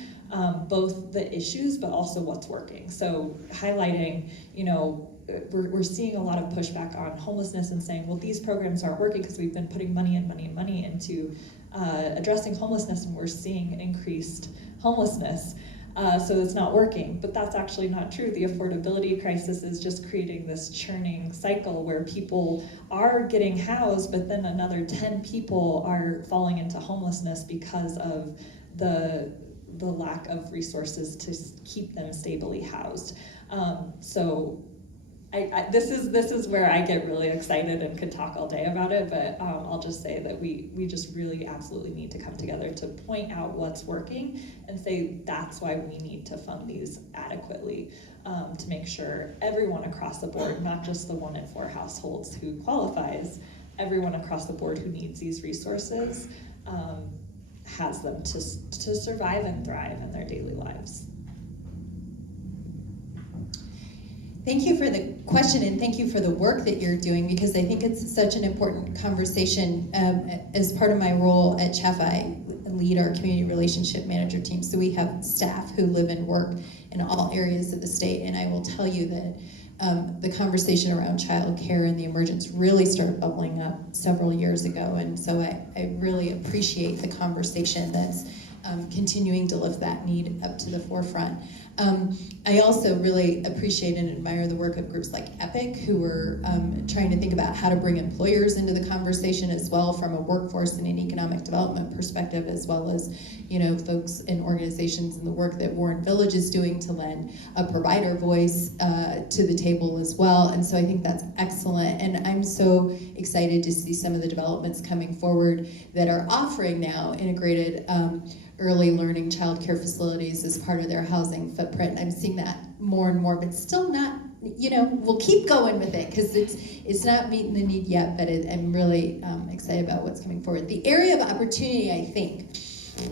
both the issues but also what's working. So highlighting, we're seeing a lot of pushback on homelessness and saying, well, these programs aren't working because we've been putting money into addressing homelessness, and we're seeing increased homelessness. So it's not working, but that's actually not true. The affordability crisis is just creating this churning cycle where people are getting housed, but then another 10 people are falling into homelessness because of the lack of resources to keep them stably housed. So this is where I get really excited and could talk all day about it, but I'll just say that we just really absolutely need to come together to point out what's working and say that's why we need to fund these adequately, to make sure everyone across the board, not just the 1 in 4 households who qualifies, everyone across the board who needs these resources has them to survive and thrive in their daily lives. Thank you for the question, and thank you for the work that you're doing, because I think it's such an important conversation. As part of my role at CHFA, I lead our community relationship manager team, so we have staff who live and work in all areas of the state, and I will tell you that the conversation around child care and the emergence really started bubbling up several years ago, and so I really appreciate the conversation that's continuing to lift that need up to the forefront. I also really appreciate and admire the work of groups like EPIC, who are trying to think about how to bring employers into the conversation as well, from a workforce and an economic development perspective, as well as, you know, folks and organizations and the work that Warren Village is doing to lend a provider voice to the table as well. And so I think that's excellent. And I'm so excited to see some of the developments coming forward that are offering now integrated early learning child care facilities as part of their housing footprint. I'm seeing that more and more, but still not, you know, we'll keep going with it because it's not meeting the need yet, but I'm really excited about what's coming forward. The area of opportunity, I think,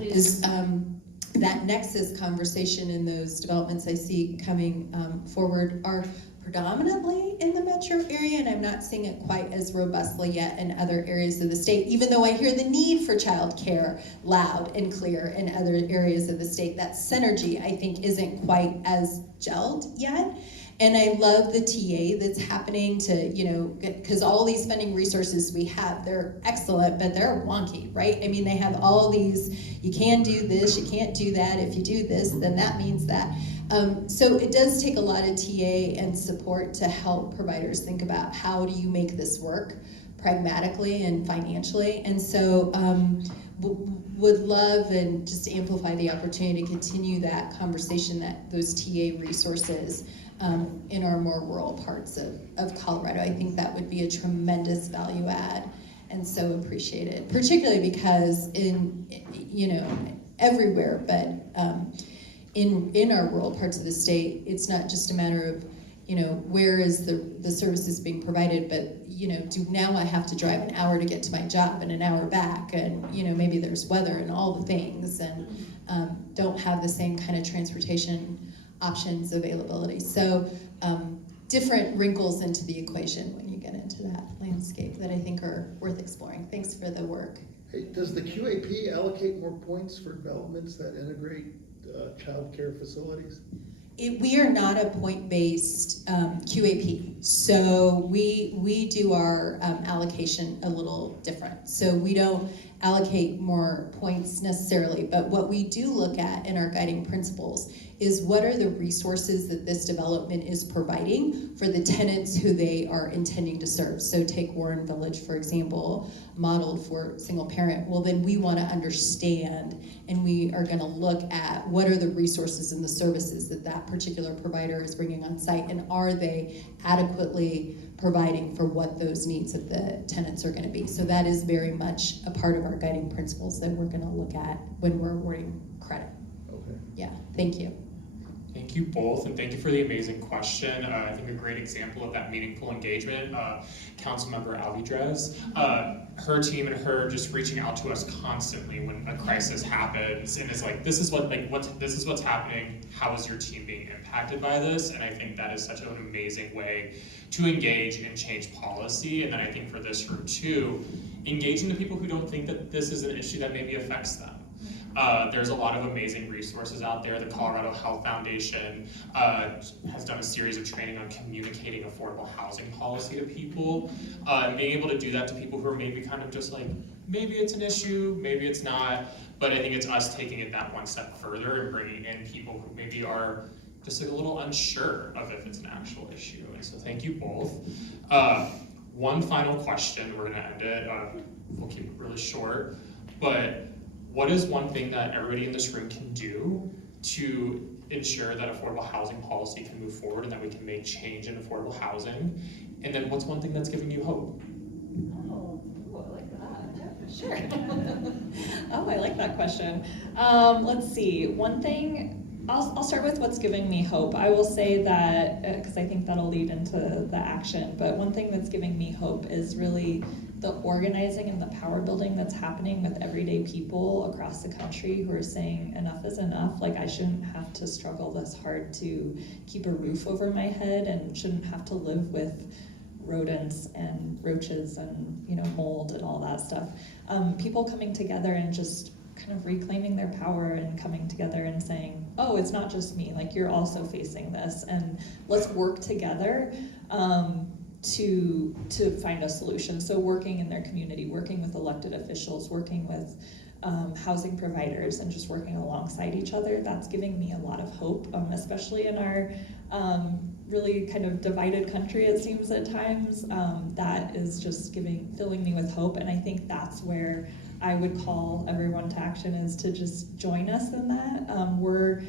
is that nexus conversation and those developments I see coming forward are predominantly in the metro area, and I'm not seeing it quite as robustly yet in other areas of the state, even though I hear the need for childcare loud and clear in other areas of the state. That synergy, I think, isn't quite as gelled yet. And I love the TA that's happening to, you know, because all these funding resources we have, they're excellent, but they're wonky, right? I mean, they have all these, you can do this, you can't do that. If you do this, then that means that. So it does take a lot of TA and support to help providers think about how do you make this work pragmatically and financially. And so would love and just amplify the opportunity to continue that conversation, that those TA resources in our more rural parts of Colorado. I think that would be a tremendous value add, and so appreciated, particularly because in, you know, everywhere, but in our rural parts of the state, it's not just a matter of, you know, where is the services being provided, but, you know, now I have to drive an hour to get to my job and an hour back, and, you know, maybe there's weather and all the things, and don't have the same kind of transportation options availability. So different wrinkles into the equation when you get into that landscape that I think are worth exploring. Thanks for the work. Hey, does the QAP allocate more points for developments that integrate child care facilities? We are not a point-based QAP, so we do our allocation a little different. So we don't allocate more points necessarily, but what we do look at in our guiding principles is what are the resources that this development is providing for the tenants who they are intending to serve. So take Warren Village, for example, modeled for single parent. Well, then we want to understand, and we are going to look at what are the resources and the services that that particular provider is bringing on site, and are they adequately providing for what those needs of the tenants are going to be. So that is very much a part of our guiding principles that we're going to look at when we're awarding credit. Okay. Yeah, thank you. Thank you both, and thank you for the amazing question. I think a great example of that meaningful engagement, Councilmember Alvidrez, her team and her just reaching out to us constantly when a crisis happens, and it's like, this is what's happening. How is your team being impacted by this? And I think that is such an amazing way to engage and change policy. And then I think for this room too, engaging the people who don't think that this is an issue that maybe affects them. There's a lot of amazing resources out there. The Colorado Health Foundation has done a series of training on communicating affordable housing policy to people, and being able to do that to people who are maybe kind of just like, maybe it's an issue, maybe it's not, but I think it's us taking it that one step further and bringing in people who maybe are just like a little unsure of if it's an actual issue. And so thank you both. One final question, we're gonna end it. We'll keep it really short, but what is one thing that everybody in this room can do to ensure that affordable housing policy can move forward and that we can make change in affordable housing? And then what's one thing that's giving you hope? Oh, I like that. Sure. Oh, I like that question. Let's see. One thing I'll start with what's giving me hope. I will say that, because I think that'll lead into the action, but one thing that's giving me hope is really the organizing and the power building that's happening with everyday people across the country who are saying enough is enough. Like, I shouldn't have to struggle this hard to keep a roof over my head, and shouldn't have to live with rodents and roaches and, you know, mold and all that stuff. People coming together and just kind of reclaiming their power and coming together and saying, oh, it's not just me, like, you're also facing this, and let's work together to find a solution. So working in their community, working with elected officials, working with housing providers, and just working alongside each other, that's giving me a lot of hope, especially in our really kind of divided country, it seems at times. That is just filling me with hope, and I think that's where I would call everyone to action, is to just join us in that. We're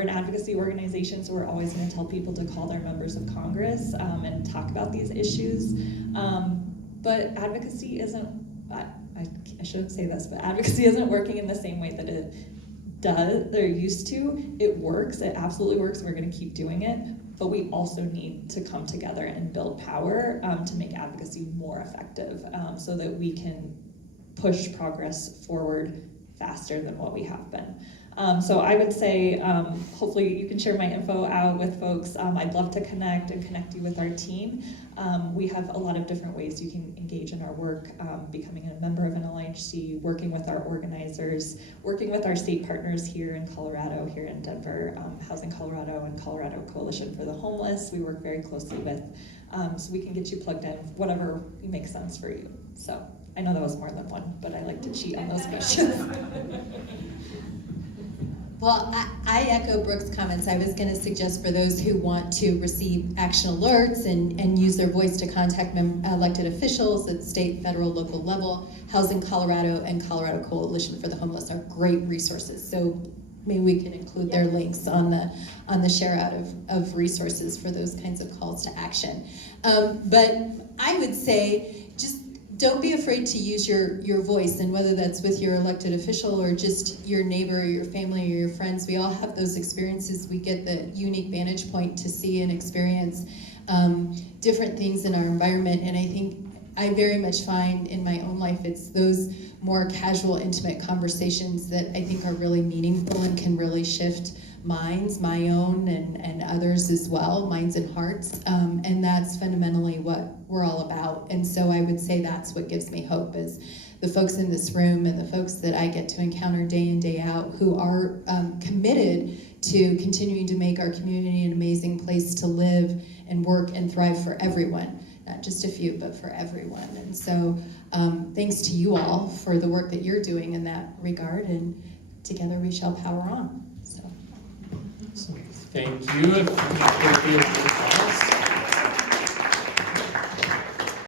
an advocacy organization, so we're always going to tell people to call their members of Congress and talk about these issues. But advocacy isn't, I shouldn't say this, but advocacy isn't working in the same way that it does, they're used to. It works, it absolutely works, and we're going to keep doing it. But we also need to come together and build power to make advocacy more effective, so that we can push progress forward faster than what we have been. So I would say, hopefully you can share my info out with folks. I'd love to connect you with our team. We have a lot of different ways you can engage in our work, becoming a member of an LIHC, working with our organizers, working with our state partners here in Colorado, here in Denver, Housing Colorado and Colorado Coalition for the Homeless. We work very closely with, so we can get you plugged in, whatever makes sense for you. So I know that was more than one, but I like to cheat on those questions. Well, I echo Brooke's comments. I was going to suggest for those who want to receive action alerts and use their voice to contact elected officials at state, federal, local level, Housing Colorado and Colorado Coalition for the Homeless are great resources. So maybe we can include their links on the share out of resources for those kinds of calls to action. But I would say, just don't be afraid to use your voice, and whether that's with your elected official or just your neighbor or your family or your friends, we all have those experiences. We get the unique vantage point to see and experience different things in our environment, and I think I very much find in my own life it's those more casual, intimate conversations that I think are really meaningful and can really shift minds, my own and others as well, minds and hearts, and that's fundamentally what we're all about. And so I would say that's what gives me hope, is the folks in this room and the folks that I get to encounter day in, day out, who are committed to continuing to make our community an amazing place to live and work and thrive for everyone, not just a few, but for everyone. And so thanks to you all for the work that you're doing in that regard, and together we shall power on. So. Thank you.